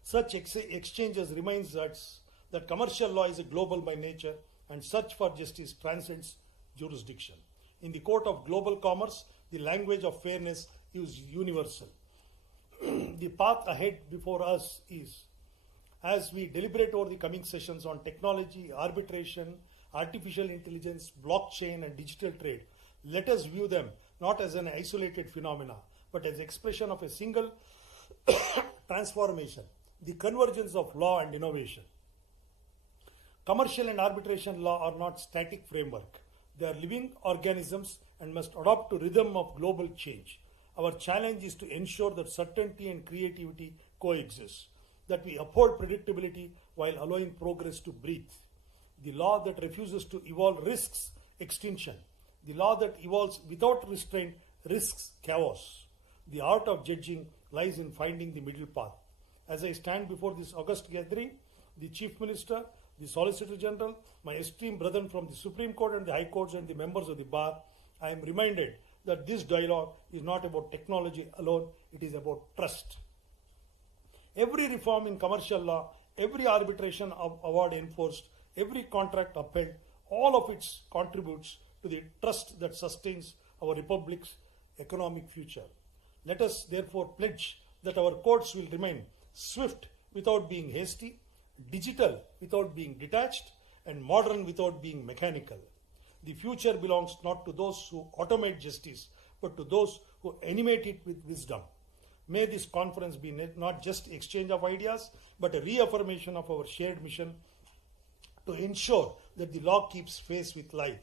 Such exchanges reminds us that commercial law is global by nature, and search for justice transcends jurisdiction. In the court of global commerce, the language of fairness is universal. The path ahead before us is, as we deliberate over the coming sessions on technology, arbitration, artificial intelligence, blockchain, and digital trade, let us view them not as an isolated phenomena, but as expression of a single transformation, the convergence of law and innovation. Commercial and arbitration law are not static framework. They are living organisms and must adapt to rhythm of global change. Our challenge is to ensure that certainty and creativity coexist, that we uphold predictability while allowing progress to breathe. The law that refuses to evolve risks extinction. The law that evolves without restraint risks chaos. The art of judging lies in finding the middle path. As I stand before this august gathering, the Chief Minister, the Solicitor General, my esteemed brethren from the Supreme Court and the High Courts and the members of the Bar, I am reminded that this dialogue is not about technology alone, it is about trust. Every reform in commercial law, every arbitration award enforced, every contract upheld, all of it contributes to the trust that sustains our Republic's economic future. Let us therefore pledge that our courts will remain swift without being hasty, digital without being detached, and modern without being mechanical. The future belongs not to those who automate justice, but to those who animate it with wisdom. May this conference be not just exchange of ideas, but a reaffirmation of our shared mission to ensure that the law keeps pace with life,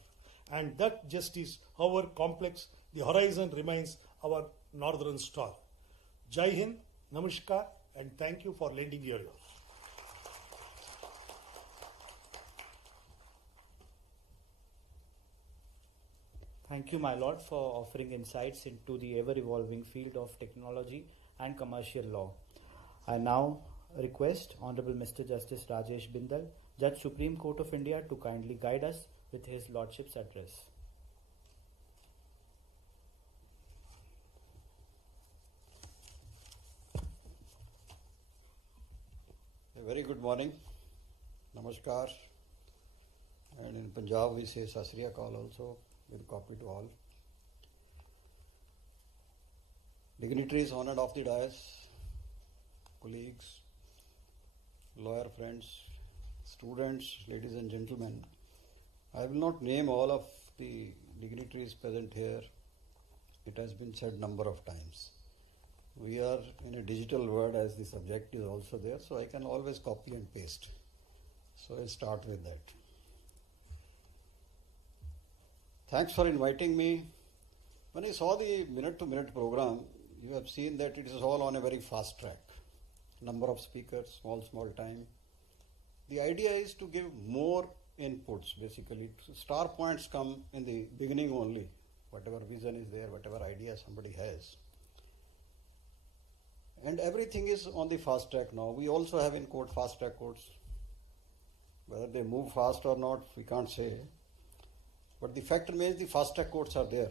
and that justice, however complex the horizon, remains our northern star. Jai Hind, Namaskar, and thank you for lending your ear. Thank you, my Lord, for offering insights into the ever-evolving field of technology and commercial law. I now request Honorable Mr. Justice Rajesh Bindal, Judge Supreme Court of India, to kindly guide us with his Lordship's address. A very good morning, Namaskar, and in Punjab we say Sat Sri Akal also, with copy to all. Dignitaries honored of the dais, colleagues, lawyer friends, students, ladies and gentlemen, I will not name all of the dignitaries present here. It has been said number of times. We are in a digital world, as the subject is also there, so I can always copy and paste. So I'll start with that. Thanks for inviting me. When I saw the minute-to-minute program, you have seen that it is all on a very fast track. Number of speakers, small time. The idea is to give more inputs, basically. Star points come in the beginning only. Whatever vision is there, whatever idea somebody has. And everything is on the fast track now. We also have in court fast track courts. Whether they move fast or not, we can't say. But the fact remains the fast track courts are there.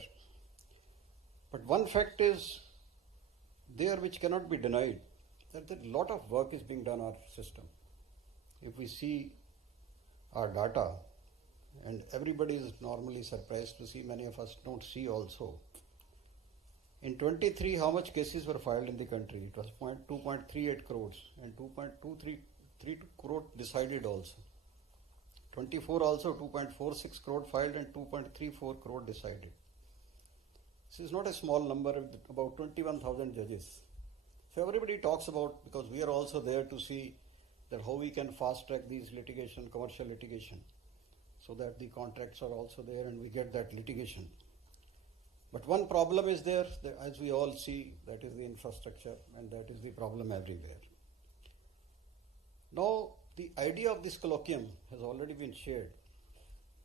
But one fact is there which cannot be denied, that a lot of work is being done on our system. If we see our data, and everybody is normally surprised to see, many of us don't see also. In 23, how much cases were filed in the country? It was 2.38 crores and 2.233 crore decided also. 24 also 2.46 crore filed and 2.34 crore decided. This is not a small number, about 21,000 judges. So everybody talks about, because we are also there to see that how we can fast track these litigation, commercial litigation, so that the contracts are also there and we get that litigation. But one problem is there, as we all see, that is the infrastructure, and that is the problem everywhere. Now, the idea of this colloquium has already been shared.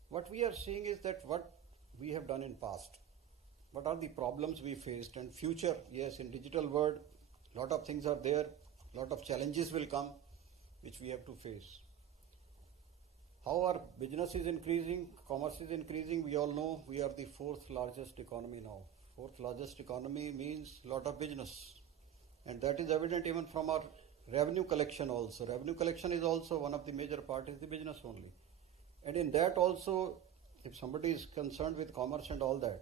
What we are seeing is that what we have done in past, what are the problems we faced, and future, yes, in digital world, lot of things are there, lot of challenges will come, which we have to face. How our business is increasing, commerce is increasing, we all know we are the fourth largest economy now. Fourth largest economy means lot of business. And that is evident even from our revenue collection also. Revenue collection is also one of the major part is the business only. And in that also, if somebody is concerned with commerce and all that,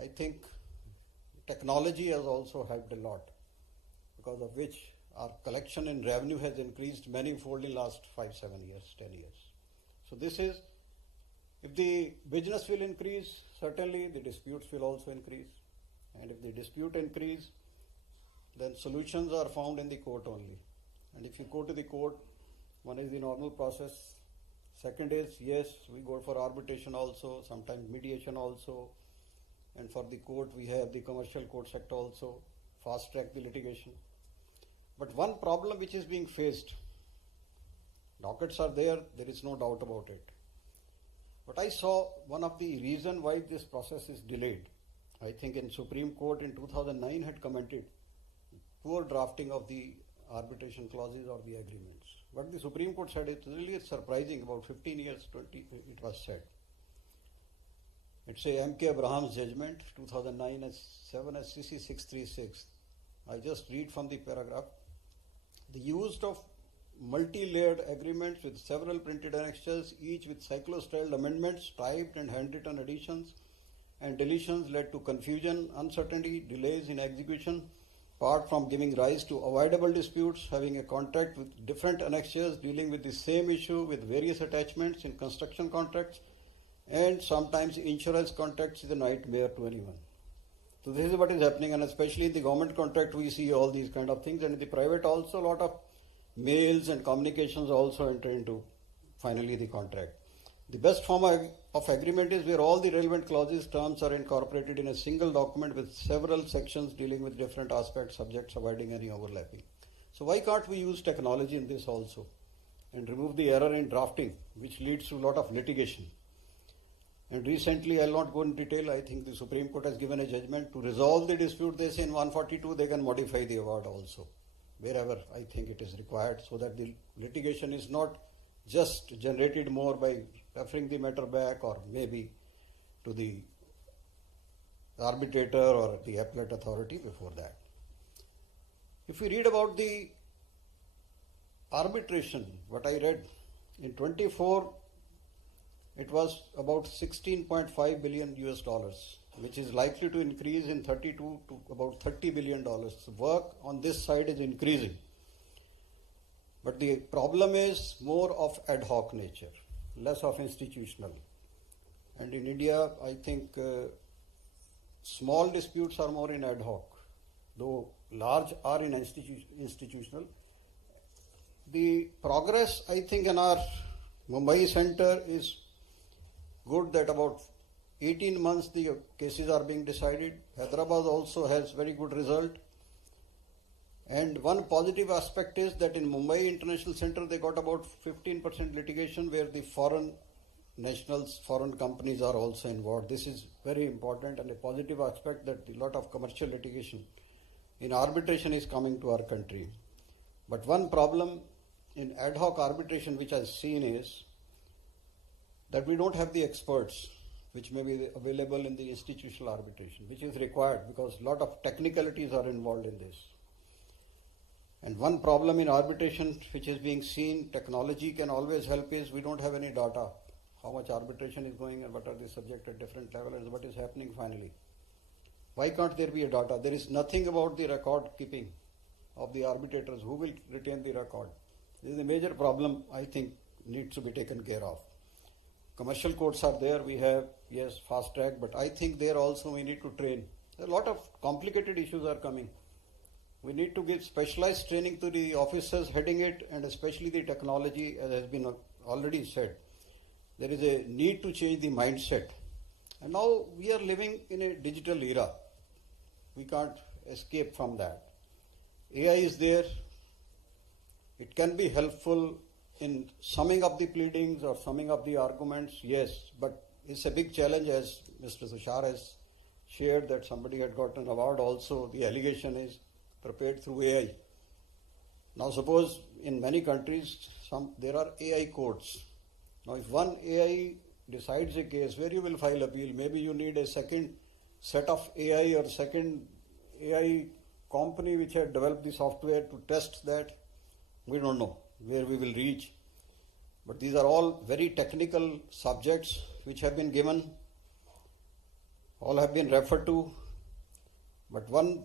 I think technology has also helped a lot, because of which our collection and revenue has increased manifold in last 5-7 years, 10 years. So this is, if the business will increase, certainly the disputes will also increase. And if the dispute increase, then solutions are found in the court only. And if you go to the court, one is the normal process. Second is, yes, we go for arbitration also, sometimes mediation also. And for the court, we have the Commercial Courts Act also, fast track the litigation. But one problem which is being faced, dockets are there is no doubt about it. But I saw one of the reason why this process is delayed. I think in Supreme Court in 2009 had commented poor drafting of the arbitration clauses or the agreements. What the Supreme Court said is really surprising, about 15 years, 20, it was said. It's a M.K. Abraham's judgment, 2009 as 7 SCC 636. I just read from the paragraph. The use of multi-layered agreements with several printed annexures, each with cyclo-styled amendments, typed and handwritten additions and deletions led to confusion, uncertainty, delays in execution, apart from giving rise to avoidable disputes, having a contract with different annexures dealing with the same issue with various attachments in construction contracts, and sometimes insurance contracts is a nightmare to anyone. So this is what is happening, and especially in the government contract we see all these kind of things, and in the private also a lot of mails and communications also enter into finally the contract. The best form of agreement is where all the relevant clauses, terms are incorporated in a single document with several sections dealing with different aspects, subjects, avoiding any overlapping. So why can't we use technology in this also and remove the error in drafting, which leads to a lot of litigation? And recently, I'll not go in detail, I think the Supreme Court has given a judgment to resolve the dispute. They say in 142 they can modify the award also, wherever I think it is required, so that the litigation is not just generated more by referring the matter back or maybe to the arbitrator or the appellate authority before that. If we read about the arbitration, what I read in 24, it was about 16.5 billion US dollars, which is likely to increase in 32 to about 30 billion dollars. So work on this side is increasing. But the problem is more of ad hoc nature, less of institutional. And in India, I think small disputes are more in ad hoc, though large are in institutional. The progress, I think, in our Mumbai center is good, that about 18 months the cases are being decided. Hyderabad also has very good result. And one positive aspect is that in Mumbai International Center they got about 15% litigation where the foreign nationals, foreign companies are also involved. This is very important and a positive aspect, that a lot of commercial litigation in arbitration is coming to our country. But one problem in ad hoc arbitration which I've seen is that we don't have the experts which may be available in the institutional arbitration, which is required because a lot of technicalities are involved in this. And one problem in arbitration which is being seen, technology can always help, is we don't have any data. How much arbitration is going and what are the subjects at different levels and what is happening finally. Why can't there be a data? There is nothing about the record keeping of the arbitrators. Who will retain the record? This is a major problem, I think, needs to be taken care of. Commercial courts are there, we have, yes, fast track, but I think there also we need to train. A lot of complicated issues are coming. We need to give specialized training to the officers heading it, and especially the technology, as has been already said. There is a need to change the mindset. And now we are living in a digital era. We can't escape from that. AI is there. It can be helpful in summing up the pleadings or summing up the arguments, yes, but it's a big challenge, as Mr. Tushar has shared, that somebody had got an award also. The allegation is prepared through AI. Now suppose in many countries there are AI courts. Now if one AI decides a case, where you will file appeal, maybe you need a second set of AI or second AI company which had developed the software to test that. We don't know where we will reach. But these are all very technical subjects which have been given, all have been referred to. But one,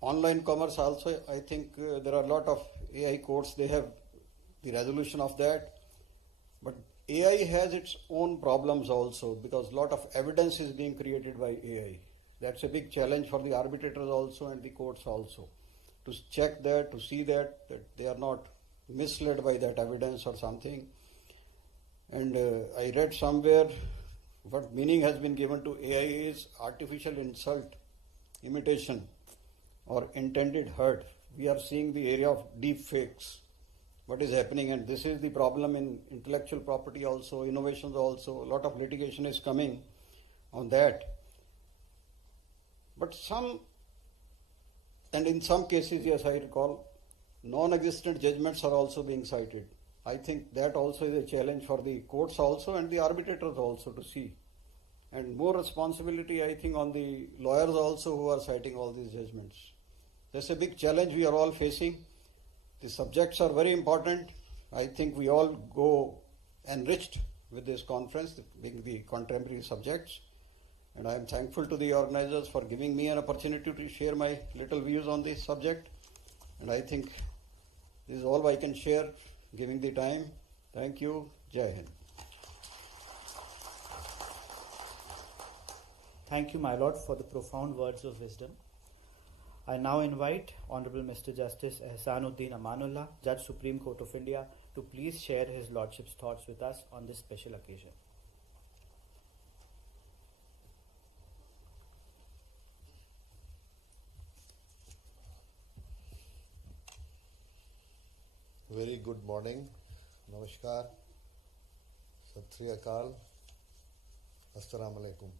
online commerce also, I think there are a lot of AI courts, they have the resolution of that. But AI has its own problems also, because a lot of evidence is being created by AI. That's a big challenge for the arbitrators also and the courts also, to check that, to see that they are not misled by that evidence or something. And I read somewhere what meaning has been given to AI is artificial insult, imitation, or intended hurt. We are seeing the area of deep fakes, what is happening, and this is the problem in intellectual property also, innovations also. A lot of litigation is coming on that. But in some cases, yes, I recall, non-existent judgments are also being cited. I think that also is a challenge for the courts also and the arbitrators also to see. And more responsibility, I think, on the lawyers also who are citing all these judgments. That's a big challenge we are all facing. The subjects are very important. I think we all go enriched with this conference, being the contemporary subjects. And I am thankful to the organizers for giving me an opportunity to share my little views on this subject. And I think this is all I can share, giving the time. Thank you. Jai Hind. Thank you, my lord, for the profound words of wisdom. I now invite Honorable Mr. Justice Ehsanuddin Amanullah, Judge Supreme Court of India, to please share his lordship's thoughts with us on this special occasion. Very good morning. Namaskar. Sat Sri Akal. Assalamu alaikum.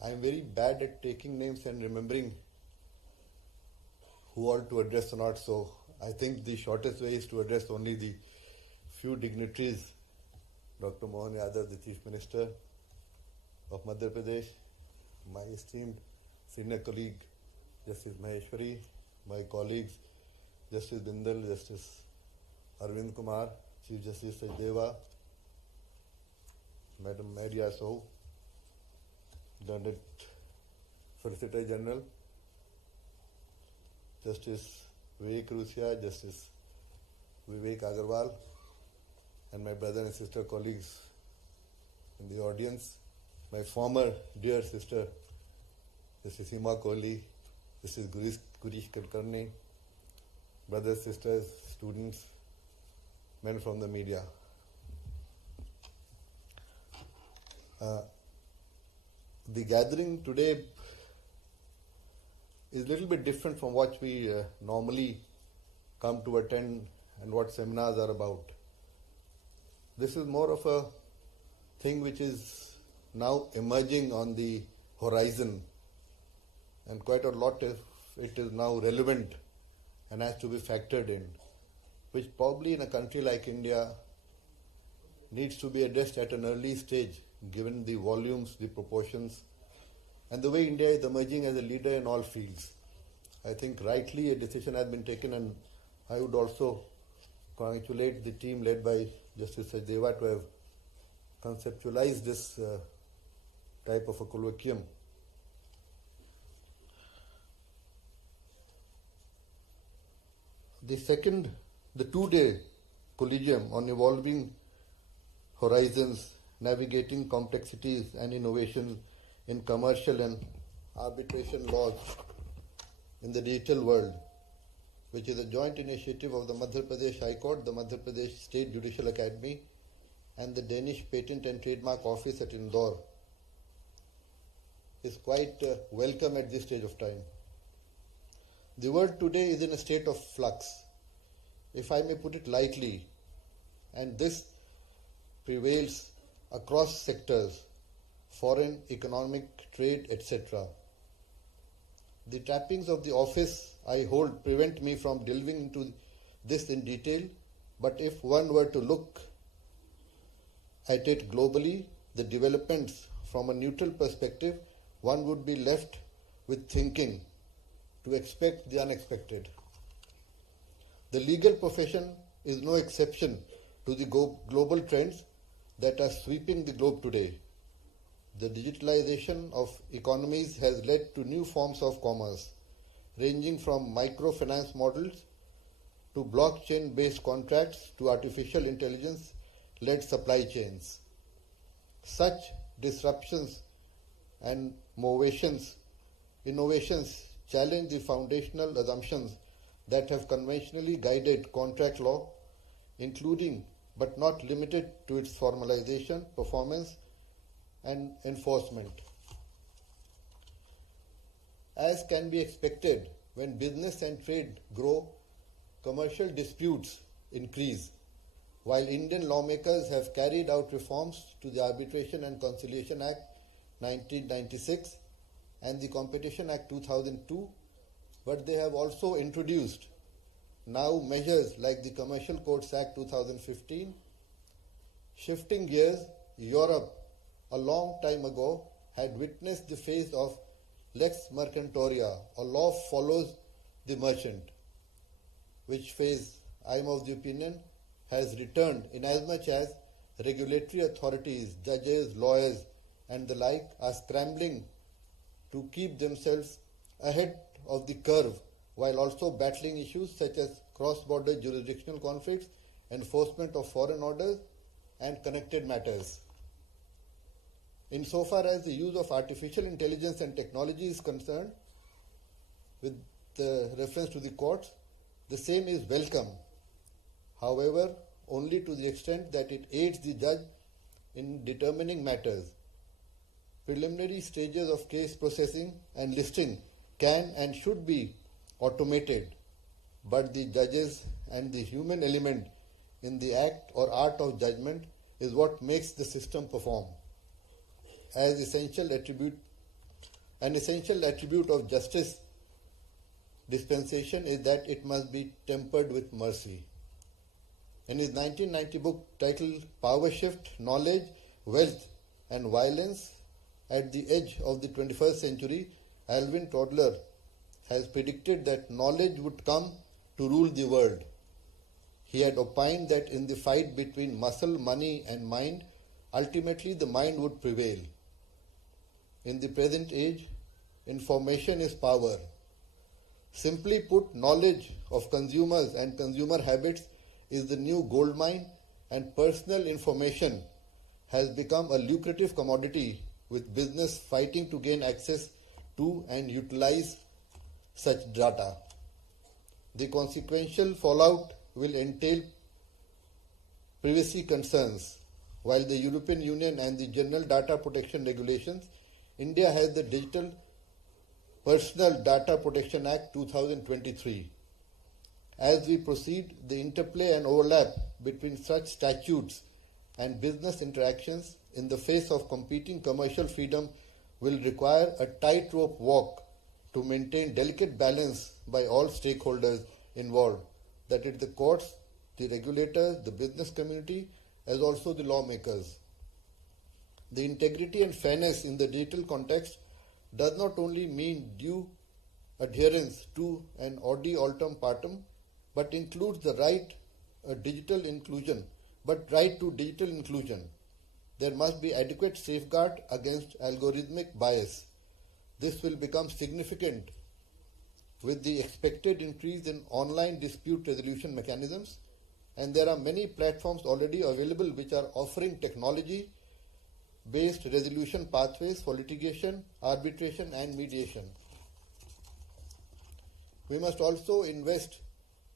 I am very bad at taking names and remembering who all to address or not, so I think the shortest way is to address only the few dignitaries. Dr. Mohan Yadav, the Chief Minister of Madhya Pradesh, my esteemed senior colleague Justice Maheshwari, my colleagues Justice Bindal, Justice Arvind Kumar, Chief Justice Sajdeva, Madam Maria Sow, Learned Solicitor General, Justice Vivek Rusia, Justice Vivek Agarwal, and my brother and sister colleagues in the audience, my former dear sister, Justice Seema Kohli, Justice Gurish Kulkarni, brothers, sisters, students, men from the media. The gathering today is a little bit different from what we normally come to attend and what seminars are about. This is more of a thing which is now emerging on the horizon, and quite a lot of it is now relevant and has to be factored in, which probably in a country like India needs to be addressed at an early stage, given the volumes, the proportions, and the way India is emerging as a leader in all fields. I think rightly a decision has been taken, and I would also congratulate the team led by Justice Sajdeva to have conceptualized this type of a colloquium. The two-day collegium on evolving horizons, navigating complexities and innovations in commercial and arbitration laws in the digital world, which is a joint initiative of the Madhya Pradesh High Court, the Madhya Pradesh State Judicial Academy, and the Danish Patent and Trademark Office at Indore, is quite welcome at this stage of time. The world today is in a state of flux, if I may put it lightly, and this prevails across sectors, foreign, economic, trade, etc. The trappings of the office I hold prevent me from delving into this in detail, but if one were to look at it globally, the developments from a neutral perspective, one would be left with thinking to expect the unexpected. The legal profession is no exception to the global trends that are sweeping the globe today. The digitalization of economies has led to new forms of commerce, ranging from microfinance models to blockchain-based contracts to artificial intelligence-led supply chains. Such disruptions and innovations challenge the foundational assumptions that have conventionally guided contract law, including but not limited to its formalization, performance, and enforcement. As can be expected, when business and trade grow, commercial disputes increase. While Indian lawmakers have carried out reforms to the Arbitration and Conciliation Act 1996 and the Competition Act 2002, but they have also introduced now measures like the Commercial Courts Act 2015. Shifting gears, Europe a long time ago had witnessed the phase of lex mercantoria, or law follows the merchant, which phase I am of the opinion has returned inasmuch as regulatory authorities, judges, lawyers, and the like are scrambling to keep themselves ahead of the curve while also battling issues such as cross-border jurisdictional conflicts, enforcement of foreign orders, and connected matters. Insofar as the use of artificial intelligence and technology is concerned, with the reference to the courts, the same is welcome. However, only to the extent that it aids the judge in determining matters. Preliminary stages of case processing and listing can and should be automated, but the judges and the human element in the act or art of judgment is what makes the system perform. An essential attribute of justice dispensation is that it must be tempered with mercy. In his 1990 book titled Power Shift, Knowledge, Wealth and Violence at the Edge of the 21st Century, Alvin Toffler has predicted that knowledge would come to rule the world. He had opined that in the fight between muscle, money and mind, ultimately the mind would prevail. In the present age, information is power. Simply put, knowledge of consumers and consumer habits is the new gold mine, and personal information has become a lucrative commodity, with business fighting to gain access to and utilize such data. The consequential fallout will entail privacy concerns. While the European Union and the General Data Protection Regulations, India has the Digital Personal Data Protection Act 2023. As we proceed, the interplay and overlap between such statutes and business interactions in the face of competing commercial freedom will require a tightrope walk to maintain delicate balance by all stakeholders involved, that is the courts, the regulators, the business community, as also the lawmakers. The integrity and fairness in the digital context does not only mean due adherence to an odi altum partum, but includes the right to digital inclusion. There must be adequate safeguard against algorithmic bias. This will become significant with the expected increase in online dispute resolution mechanisms, and there are many platforms already available which are offering technology-based resolution pathways for litigation, arbitration and mediation. We must also invest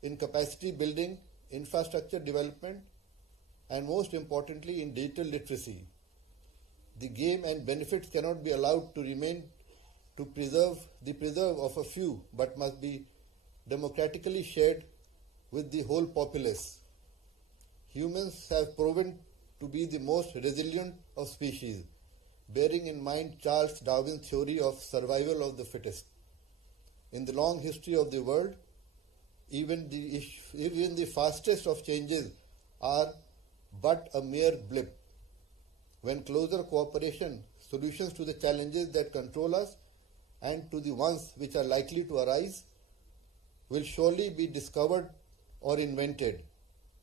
in capacity building, infrastructure development, and most importantly in digital literacy. The game and benefits cannot be allowed to remain to preserve of a few, but must be democratically shared with the whole populace. Humans have proven to be the most resilient of species, bearing in mind Charles Darwin's theory of survival of the fittest. In the long history of the world, even the fastest of changes are but a mere blip. When closer cooperation, solutions to the challenges that control us and to the ones which are likely to arise will surely be discovered or invented.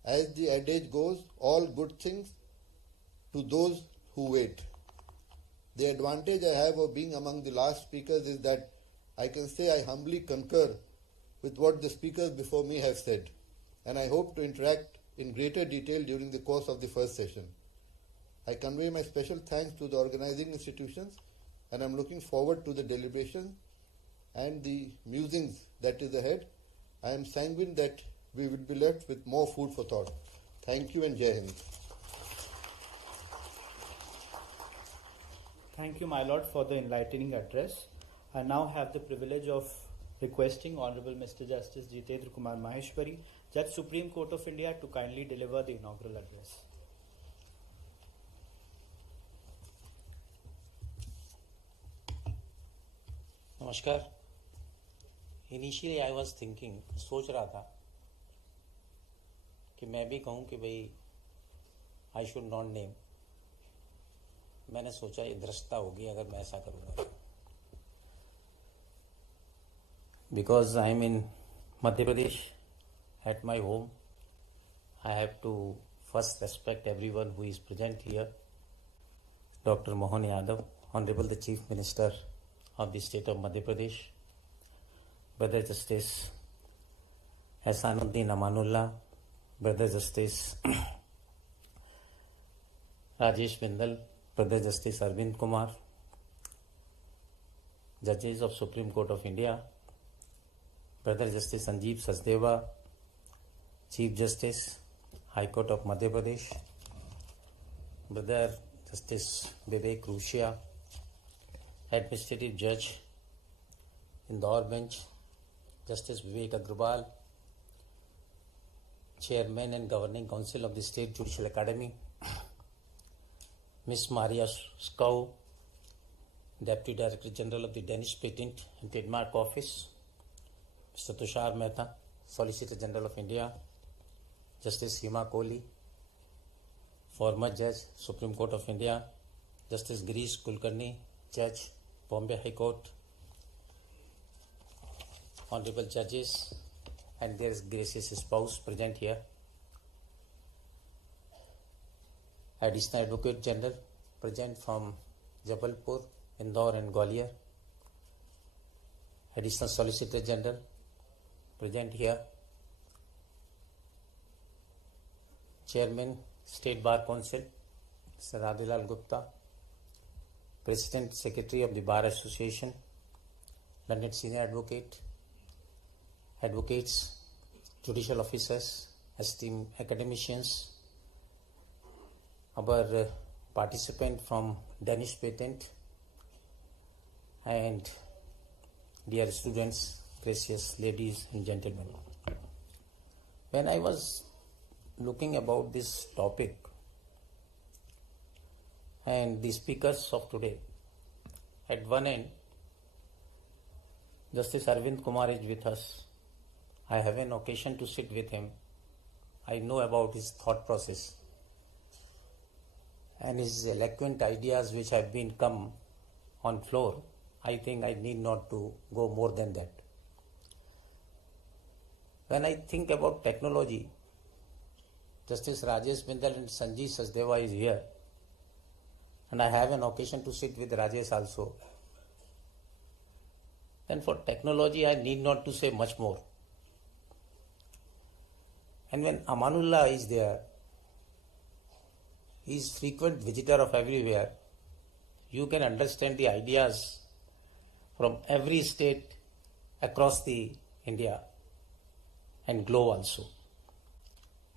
As the adage goes, all good things to those who wait. The advantage I have of being among the last speakers is that I can say I humbly concur with what the speakers before me have said, and I hope to interact in greater detail during the course of the first session. I convey my special thanks to the organizing institutions, and I am looking forward to the deliberation and the musings that is ahead. I am sanguine that we will be left with more food for thought. Thank you and Jai Hind. Thank you, my lord, for the enlightening address. I now have the privilege of requesting Honorable Mr. Justice Jitendra Kumar Maheshwari, Judge Supreme Court of India, to kindly deliver the inaugural address. नमस्कार. Initially I was thinking, सोच रहा था कि मैं भी कहूँ कि भाई आई शुड नॉट नेम. मैंने सोचा ये धृष्टता होगी अगर मैं ऐसा करूँगा, because I am in Madhya Pradesh at my home. I have to first respect everyone who is present here. Dr. Mohan Yadav, Honorable the Chief Minister of the State of Madhya Pradesh, Brother Justice Ehsanuddin Amanullah, Brother Justice Rajesh Bindal, Brother Justice Arvind Kumar, Judges of Supreme Court of India, Brother Justice Sanjeev Sachdeva, Chief Justice, High Court of Madhya Pradesh, Brother Justice Vivek Rushia, Administrative Judge, Indore Bench, Justice Vivek Agrawal, Chairman and Governing Council of the State Judicial Academy, Ms. Maria Skow, Deputy Director General of the Danish Patent and Trademark Office, Mr. Tushar Mehta, Solicitor General of India, Justice Hima Kohli, former Judge, Supreme Court of India, Justice Girish Kulkarni, Judge, Bombay High Court, Honorable Judges, and their gracious spouse present here, Additional Advocate General present from Jabalpur, Indore and Gwalior, Additional Solicitor General present here, Chairman, State Bar Council, Sir Adilal Gupta, President, Secretary of the Bar Association, Learned Senior Advocate, Advocates, Judicial Officers, esteemed academicians, our participant from Danish Patent, and dear students, precious ladies and gentlemen. When I was looking about this topic and the speakers of today, at one end, Justice Arvind Kumar is with us. I have an occasion to sit with him. I know about his thought process and his eloquent ideas which have been come on floor. I think I need not to go more than that. When I think about technology, Justice Rajesh Bindal and Sanjeev Sachdeva is here, and I have an occasion to sit with Rajesh also. Then for technology, I need not to say much more. And when Amanullah is there, he is frequent visitor of everywhere. You can understand the ideas from every state across the India and globe also.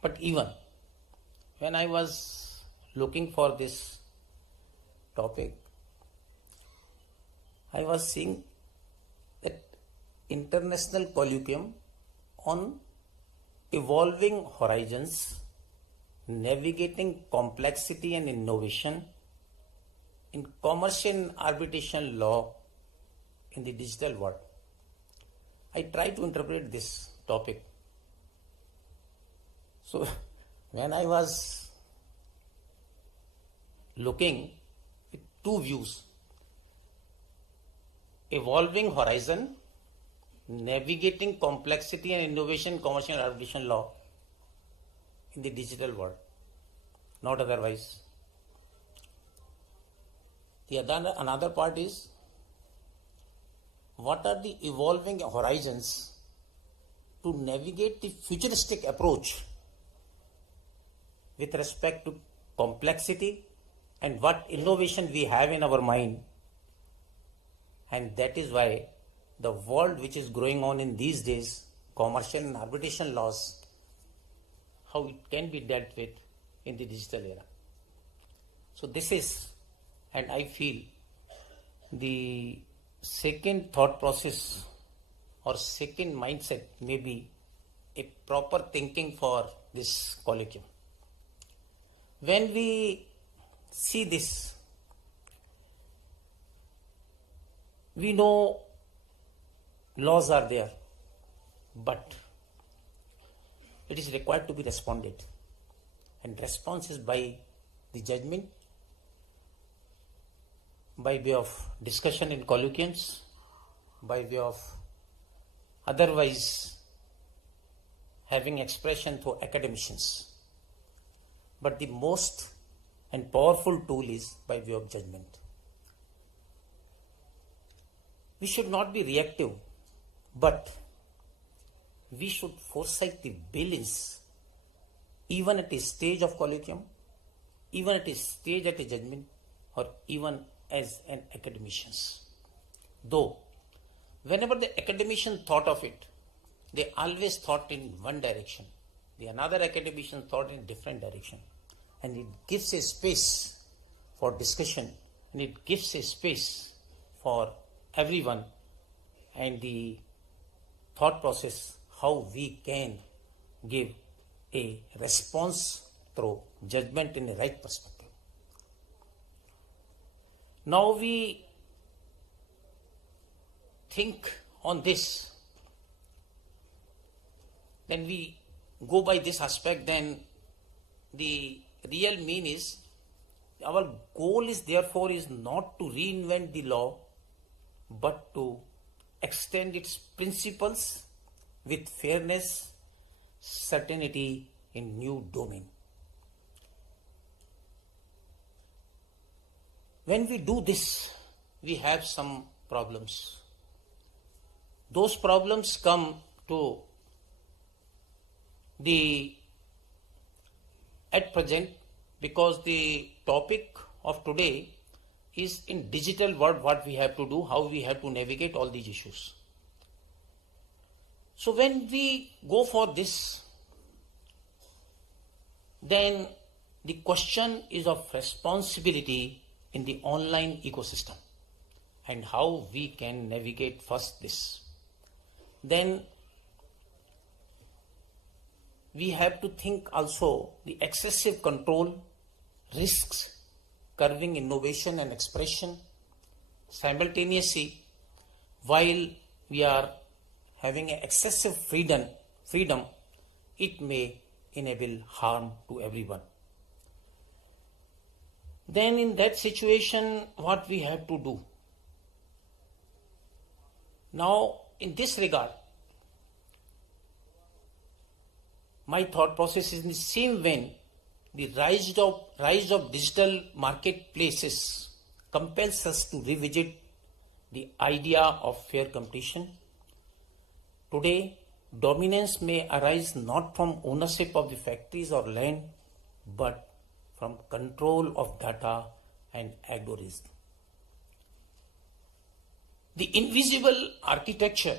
But even when I was looking for this topic, I was seeing that international colloquium on evolving horizons, navigating complexity and innovation in commercial and arbitration law in the digital world. I try to interpret this topic. So when I was looking at two views, evolving horizon, navigating complexity and innovation, commercial and arbitration law in the digital world, not otherwise. Another part is, what are the evolving horizons to navigate the futuristic approach with respect to complexity and what innovation we have in our mind. And that is why the world which is growing on in these days, commercial and arbitration laws, how it can be dealt with in the digital era. So this is, and I feel, the second thought process or second mindset may be a proper thinking for this colloquium. When we see this, we know laws are there, but it is required to be responded. And response is by the judgment, by way of discussion in colloquiums, by way of otherwise having expression through academicians. but the most and powerful tool is by way of judgment. We should not be reactive, but we should foresight the balance even at a stage of colloquium, even at a stage at a judgment, or even as an academicians. Though, whenever the academician thought of it, they always thought in one direction. The another academician thought in a different direction. And it gives a space for discussion, and it gives a space for everyone and the thought process how we can give a response through judgment in a right perspective. Now we think on this, then we go by this aspect, then the real mean is our goal is therefore is not to reinvent the law, but to extend its principles with fairness, certainty in new domain. When we do this, we have some problems. Those problems come to the at present because the topic of today is in digital world, what we have to do, how we have to navigate all these issues. So when we go for this, then the question is of responsibility in the online ecosystem and how we can navigate first this. Then we have to think also the excessive control, risks, curbing innovation and expression. Simultaneously, while we are having an excessive freedom, it may enable harm to everyone. Then in that situation, what we have to do? Now, in this regard, my thought process is in the same vein. The rise of digital marketplaces compels us to revisit the idea of fair competition. Today, dominance may arise not from ownership of the factories or land, but from control of data and algorithms. The invisible architecture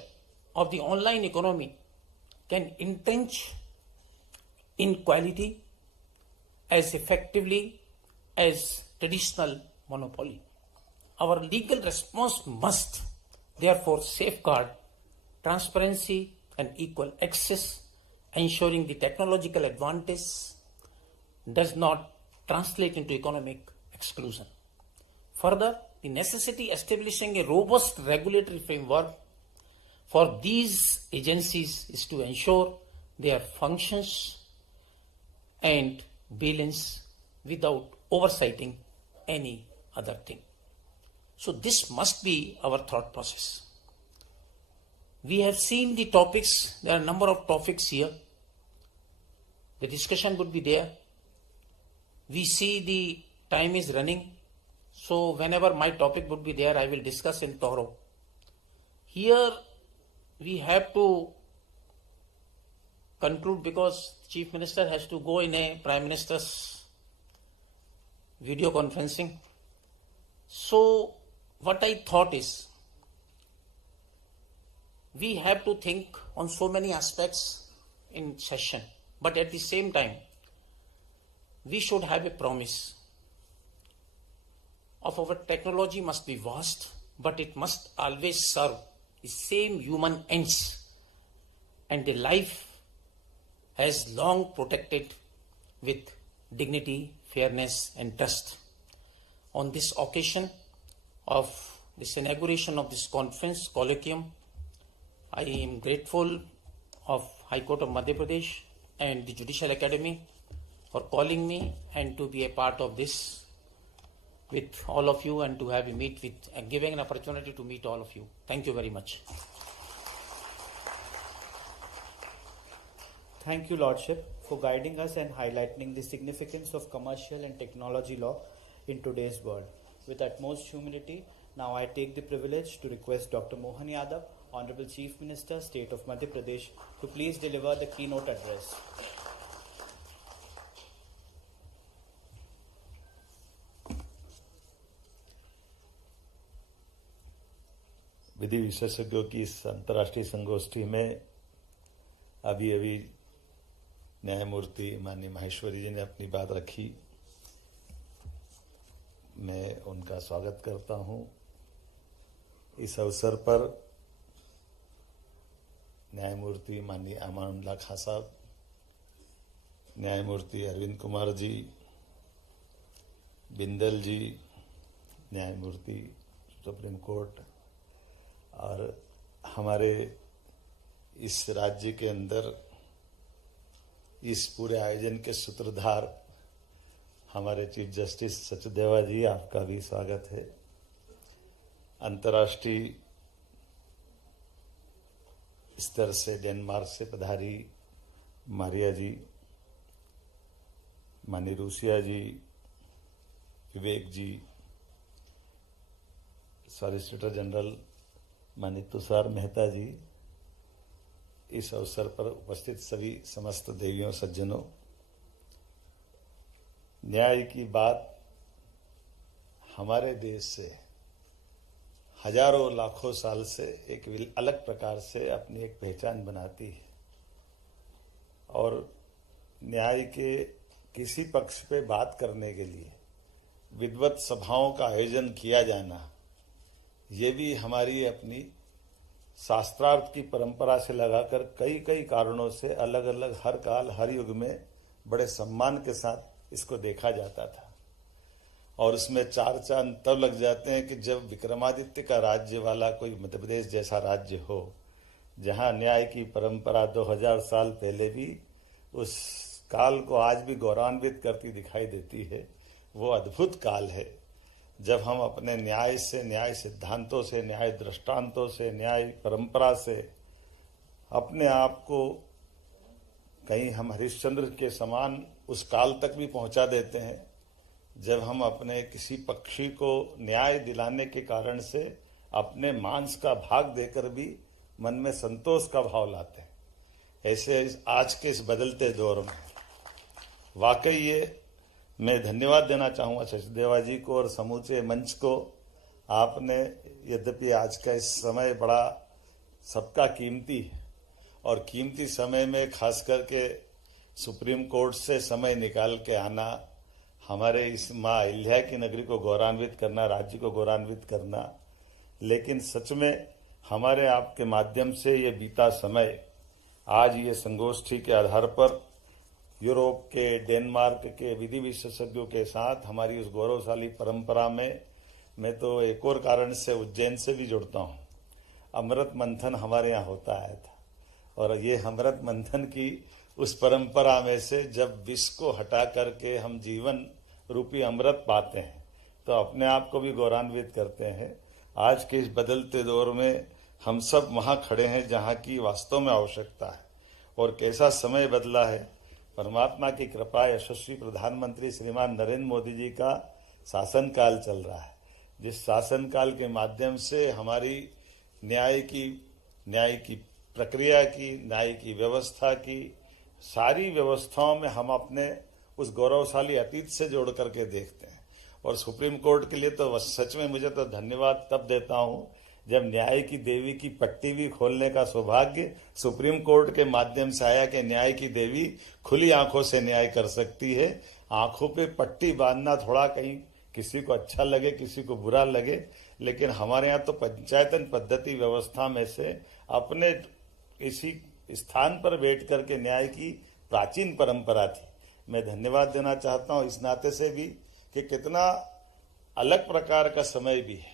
of the online economy can entrench inequality as effectively as traditional monopoly. Our legal response must therefore safeguard transparency and equal access, ensuring the technological advantage does not translate into economic exclusion. Further, the necessity establishing a robust regulatory framework for these agencies is to ensure their functions and balance without oversighting any other thing. So this must be our thought process. We have seen the topics. There are a number of topics here. The discussion would be there. We see the time is running. So whenever my topic would be there, I will discuss in thorough. Here we have to conclude because Chief Minister has to go in a Prime Minister's video conferencing. So what I thought is, we have to think on so many aspects in session, but at the same time, we should have a promise of our technology must be vast, but it must always serve the same human ends and the life has long protected with dignity, fairness and trust. On this occasion of this inauguration of this conference, colloquium, I am grateful of High Court of Madhya Pradesh and the Judicial Academy for calling me and to be a part of this with all of you and to have a meet with and giving an opportunity to meet all of you. Thank you very much. Thank you, Lordship. for guiding us and highlighting the significance of commercial and technology law in today's world. With utmost humility, now I take the privilege to request Dr. Mohan Yadav, Honorable Chief Minister, State of Madhya Pradesh, to please deliver the keynote address. विधि विशेषज्ञों की इस अंतर्राष्ट्रीय संगोष्ठी में अभी न्यायमूर्ति माननीय माहेश्वरी जी ने अपनी बात रखी। मैं उनका स्वागत करता हूं। इस अवसर पर न्यायमूर्ति माननीय अमानुल्लाह खां साहब, न्यायमूर्ति अरविंद कुमार जी, बिंदल जी, न्यायमूर्ति सुप्रीम कोर्ट और हमारे इस राज्य के अंदर इस पूरे आयोजन के सूत्रधार हमारे चीफ जस्टिस सचदेवा जी, आपका भी स्वागत है। अंतर्राष्ट्रीय स्तर से डेनमार्क से पधारी मारिया जी, मानी रूसिया जी, विवेक जी, सॉलिसिटर जनरल मानी तुषार मेहता जी, इस अवसर पर उपस्थित सभी समस्त देवियों सज्जनों, न्याय की बात हमारे देश से हजारों लाखों साल से एक अलग प्रकार से अपनी एक पहचान बनाती है और न्याय के किसी पक्ष पे बात करने के लिए विद्वत सभाओं का आयोजन किया जाना, ये भी हमारी अपनी शास्त्रार्थ की परंपरा से लगाकर कई कारणों से अलग अलग हर काल हर युग में बड़े सम्मान के साथ इसको देखा जाता था। और उसमें चार चांद तब लग जाते हैं कि जब विक्रमादित्य का राज्य वाला कोई मध्य प्रदेश जैसा राज्य हो, जहां न्याय की परंपरा 2000 साल पहले भी उस काल को आज भी गौरवान्वित करती दिखाई देती है। वो अद्भुत काल है जब हम अपने न्याय से, न्याय सिद्धांतों से, न्याय दृष्टांतों से, न्याय परंपरा से अपने आप को कहीं हम हरिश्चंद्र के समान उस काल तक भी पहुंचा देते हैं जब हम अपने किसी पक्षी को न्याय दिलाने के कारण से अपने मांस का भाग देकर भी मन में संतोष का भाव लाते हैं। ऐसे आज के इस बदलते दौर में वाकई ये मैं धन्यवाद देना चाहूंगा सचदेवा जी को और समूचे मंच को। आपने यद्यपि आज का इस समय बड़ा सबका कीमती है और कीमती समय में खास करके सुप्रीम कोर्ट से समय निकाल के आना, हमारे इस माँ अहिल्या की नगरी को गौरवान्वित करना, राज्य को गौरवान्वित करना, लेकिन सच में हमारे आपके माध्यम से ये बीता समय आज ये संगोष्ठी के आधार पर यूरोप के, डेनमार्क के विधि विशेषज्ञों के साथ हमारी उस गौरवशाली परंपरा में मैं तो एक और कारण से उज्जैन से भी जुड़ता हूँ। अमृत मंथन हमारे यहाँ होता आया था और ये अमृत मंथन की उस परंपरा में से जब विष को हटा करके हम जीवन रूपी अमृत पाते हैं तो अपने आप को भी गौरवान्वित करते हैं। आज के इस बदलते दौर में हम सब वहां खड़े हैं जहां की वास्तव में आवश्यकता है और कैसा समय बदला है। परमात्मा की कृपा, यशस्वी प्रधानमंत्री श्रीमान नरेंद्र मोदी जी का शासनकाल चल रहा है, जिस शासनकाल के माध्यम से हमारी न्याय की प्रक्रिया की, न्याय की व्यवस्था की सारी व्यवस्थाओं में हम अपने उस गौरवशाली अतीत से जोड़ करके देखते हैं। और सुप्रीम कोर्ट के लिए तो सच में मुझे तो धन्यवाद तब देता हूं जब न्याय की देवी की पट्टी भी खोलने का सौभाग्य सुप्रीम कोर्ट के माध्यम से आया कि न्याय की देवी खुली आंखों से न्याय कर सकती है। आंखों पे पट्टी बांधना थोड़ा कहीं किसी को अच्छा लगे, किसी को बुरा लगे, लेकिन हमारे यहाँ तो पंचायतन पद्धति व्यवस्था में से अपने इसी स्थान पर बैठ करके न्याय की प्राचीन परंपरा थी। मैं धन्यवाद देना चाहता हूँ इस नाते से भी कि कितना अलग प्रकार का समय भी है।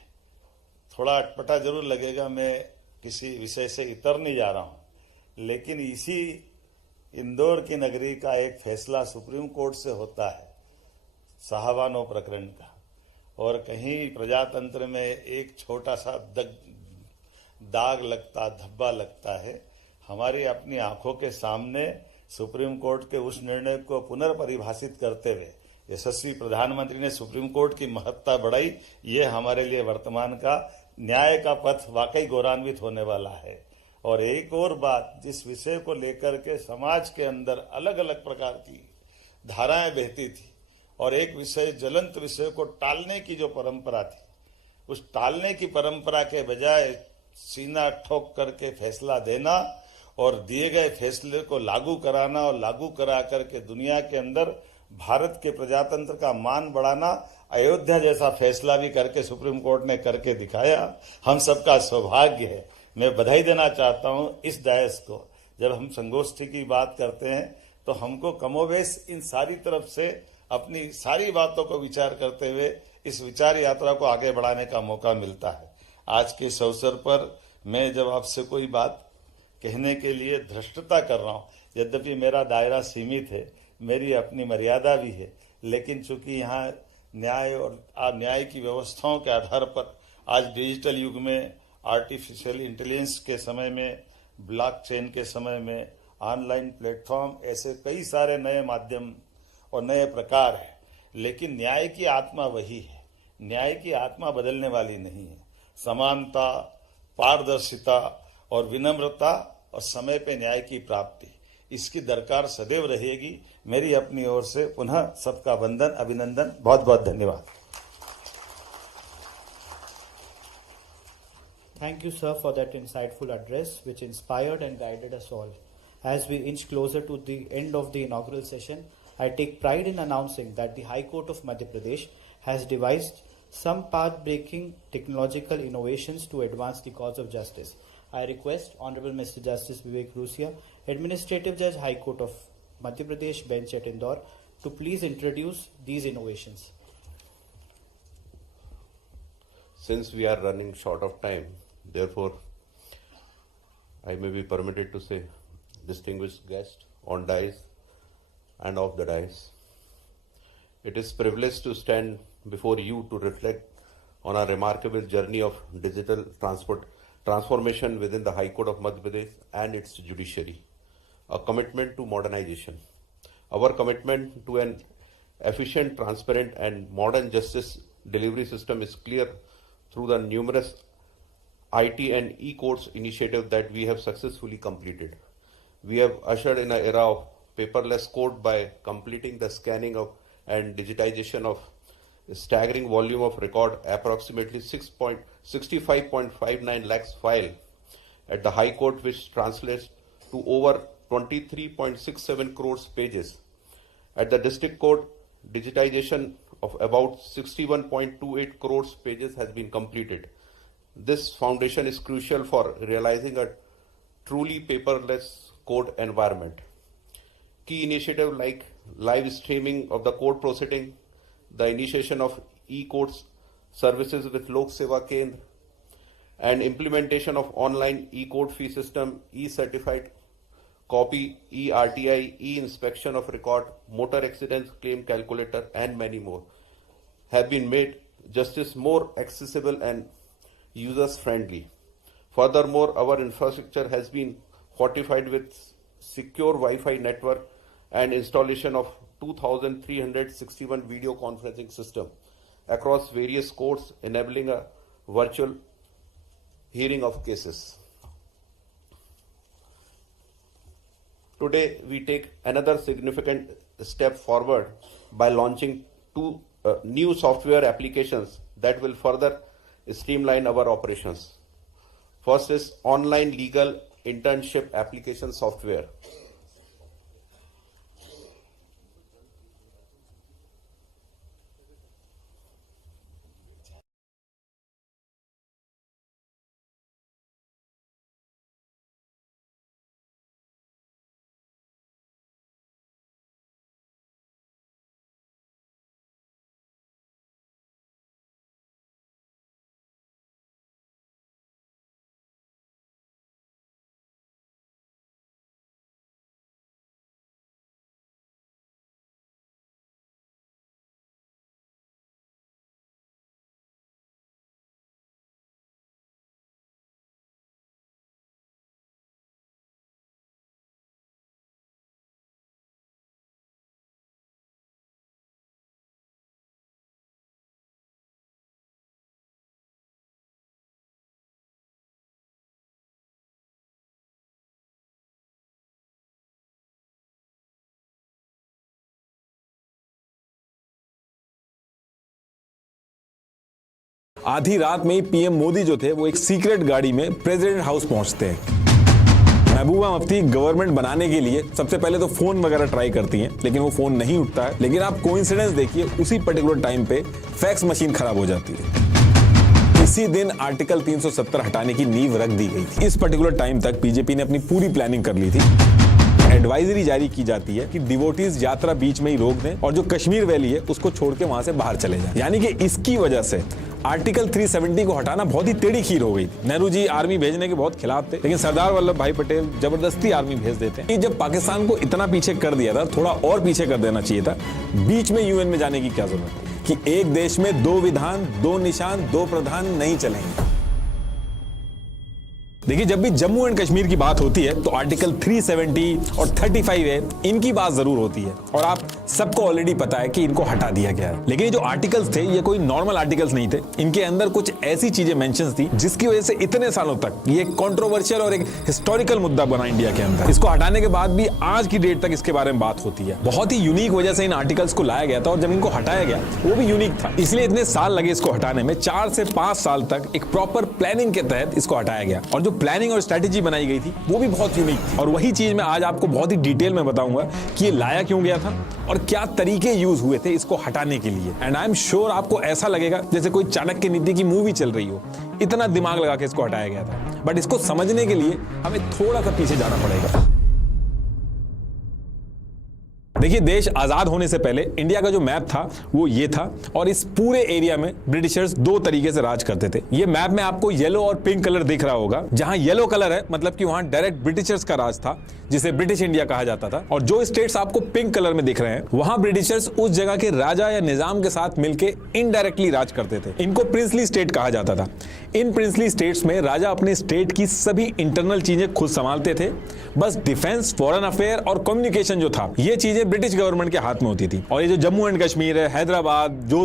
थोड़ा अटपटा जरूर लगेगा, मैं किसी विषय से इतर नहीं जा रहा हूं, लेकिन इसी इंदौर की नगरी का एक फैसला सुप्रीम कोर्ट से होता है साहबानो प्रकरण का, और कहीं प्रजातंत्र में एक छोटा सा दाग लगता, धब्बा लगता है। हमारी अपनी आंखों के सामने सुप्रीम कोर्ट के उस निर्णय को पुनर्परिभाषित करते हुए यशस्वी प्रधानमंत्री ने सुप्रीम कोर्ट की महत्ता बढ़ाई। ये हमारे लिए वर्तमान का न्याय का पथ वाकई गौरवान्वित होने वाला है। और एक और बात, जिस विषय को लेकर के समाज के अंदर अलग अलग प्रकार की धाराएं बहती थी और एक विषय ज्वलंत विषय को टालने की जो परंपरा थी, उस टालने की परंपरा के बजाय सीना ठोक करके फैसला देना और दिए गए फैसले को लागू कराना और लागू करा करके दुनिया के अंदर भारत के प्रजातंत्र का मान बढ़ाना, अयोध्या जैसा फैसला भी करके सुप्रीम कोर्ट ने करके दिखाया। हम सबका सौभाग्य है। मैं बधाई देना चाहता हूं इस डायस को। जब हम संगोष्ठी की बात करते हैं तो हमको कमोवेश इन सारी तरफ से अपनी सारी बातों को विचार करते हुए इस विचार यात्रा को आगे बढ़ाने का मौका मिलता है। आज के इस अवसर पर मैं जब आपसे कोई बात कहने के लिए धृष्टता कर रहा हूं, यद्यपि मेरा दायरा सीमित है, मेरी अपनी मर्यादा भी है, लेकिन चूंकि यहाँ न्याय और न्याय की व्यवस्थाओं के आधार पर आज डिजिटल युग में, आर्टिफिशियल इंटेलिजेंस के समय में, ब्लॉकचेन के समय में, ऑनलाइन प्लेटफॉर्म, ऐसे कई सारे नए माध्यम और नए प्रकार है, लेकिन न्याय की आत्मा वही है। न्याय की आत्मा बदलने वाली नहीं है। समानता, पारदर्शिता और विनम्रता और समय पे न्याय की प्राप्ति, इसकी दरकार सदैव रहेगी। मेरी अपनी ओर से पुनः सबका वंदन, अभिनंदन, बहुत बहुत धन्यवाद। Thank you, sir, for that insightful address, which inspired and guided us all. As we inch closer to the end of the inaugural session, I take pride in announcing that the High Court of Madhya Pradesh has devised some path-breaking technological innovations to advance the cause of justice. I request Honorable Mr. Justice Vivek Rusia, Administrative Judge, High Court of Madhya Pradesh, Bench at Indore, to please introduce these innovations. Since we are running short of time, therefore, I may be permitted to say, distinguished guest on dais and off the dais, it is privilege to stand before you to reflect on our remarkable journey of digital transformation within the High Court of Madhya Pradesh and its judiciary, a commitment to modernization. Our commitment to an efficient, transparent, and modern justice delivery system is clear through the numerous IT and e-courts initiatives that we have successfully completed. We have ushered in an era of paperless court by completing the scanning of and digitization of a staggering volume of record, approximately 65.59 lakhs file at the High Court, which translates to over 23.67 crores pages. At the District Court, digitization of about 61.28 crores pages has been completed. This foundation is crucial for realizing a truly paperless court environment. Key initiatives like live streaming of the court proceeding, the initiation of e-courts services with Lok Seva Kendra, and implementation of online e-court fee system, e-certified copy, e-RTI, e-inspection of record, motor accidents claim calculator, and many more have been made justice more accessible and users-friendly. Furthermore, our infrastructure has been fortified with secure Wi-Fi network and installation of 2,361 video conferencing system across various courts, enabling a virtual hearing of cases. Today, we take another significant step forward by launching two new software applications that will further streamline our operations. First is online legal internship application software. आधी रात में ही PM Modi जो थे वो एक secret गाड़ी में president house पहुंचते हैं। महबूबा मुफ्ती गवर्नमेंट बनाने के लिए सबसे पहले तो फोन वगैरह ट्राई करती हैं, लेकिन वो फोन नहीं उठता है। लेकिन आप कोइंसिडेंस देखिए, उसी पर्टिकुलर टाइम पे फैक्स मशीन खराब हो जाती है। इसी दिन आर्टिकल 370 हटाने की नींव रख दी गई थी। इस पर्टिकुलर टाइम तक बीजेपी ने अपनी पूरी प्लानिंग कर ली थी। एडवाइजरी जारी की जाती है कि डिवोटीज यात्रा बीच में ही रोक दें और जो कश्मीर वैली है उसको छोड़ के वहां से बाहर चले जाएं। यानी कि इसकी वजह से आर्टिकल 370 को हटाना बहुत ही टेढ़ी खीर हो गई थी। नेहरू जी आर्मी भेजने के बहुत खिलाफ थे, लेकिन सरदार वल्लभ भाई पटेल जबरदस्ती आर्मी भेज देते हैं। जब पाकिस्तान को इतना पीछे कर दिया था, थोड़ा और पीछे कर देना चाहिए था। बीच में यूएन में जाने की क्या जरूरत थी कि एक देश में दो विधान, दो निशान, दो प्रधान नहीं चलेंगे। देखिए, जब भी जम्मू एंड कश्मीर की बात होती है तो आर्टिकल 370 और 35A इनकी बात जरूर होती है और आप सबको ऑलरेडी पता है कि इनको हटा दिया गया है। लेकिन ये जो आर्टिकल्स थे ये कोई नॉर्मल आर्टिकल्स नहीं थे। इनके अंदर कुछ ऐसी चीजें मेंशंस थी जिसकी वजह से इतने सालों तक ये कंट्रोवर्शियल और एक हिस्टोरिकल मुद्दा बना इंडिया के अंदर। इसको हटाने के बाद भी आज की डेट तक इसके बारे में बात होती है। बहुत ही यूनिक वजह से इन आर्टिकल्स को लाया गया था और जब इनको हटाया गया वो भी यूनिक था, इसलिए इतने साल लगे इसको हटाने में। 4 से 5 साल तक एक प्रॉपर प्लानिंग के तहत इसको हटाया गया और जो प्लानिंग और स्ट्रेटेजी बनाई गई थी वो भी बहुत यूनिक थी। और वही चीज मैं आज आपको बहुत ही डिटेल में बताऊंगा कि ये लाया क्यों गया था और क्या तरीके यूज हुए थे इसको हटाने के लिए। एंड आई एम श्योर आपको ऐसा लगेगा जैसे कोई चाणक्य नीति की मूवी चल रही हो, इतना दिमाग लगा के इसको हटाया गया था। बट इसको समझने के लिए हमें थोड़ा सा पीछे जाना पड़ेगा। देखिए, देश आजाद होने से पहले इंडिया का जो मैप था वो ये था और इस पूरे एरिया में ब्रिटिशर्स 2 तरीके से राज करते थे। ये मैप में आपको येलो और पिंक कलर दिख रहा होगा। जहां येलो कलर है मतलब कि वहां डायरेक्ट ब्रिटिशर्स का राज था, जिसे ब्रिटिश इंडिया कहा जाता था। और जो स्टेट्स आपको पिंक कलर में दिख रहे हैं वहां ब्रिटिशर्स उस जगह के राजा या निजाम के साथ मिलकर इनडायरेक्टली राज करते थे। इनको प्रिंसली स्टेट कहा जाता था। इन प्रिंसली स्टेट्स में राजा अपने स्टेट की सभी इंटरनल चीजें खुद संभालते थे। बस डिफेंस, फॉरेन अफेयर और कम्युनिकेशन जो था ये चीजें ब्रिटिश गवर्नमेंट के हाथ में होती थी। और ये जो जम्मू एंड कश्मीर है, हैदराबाद, जो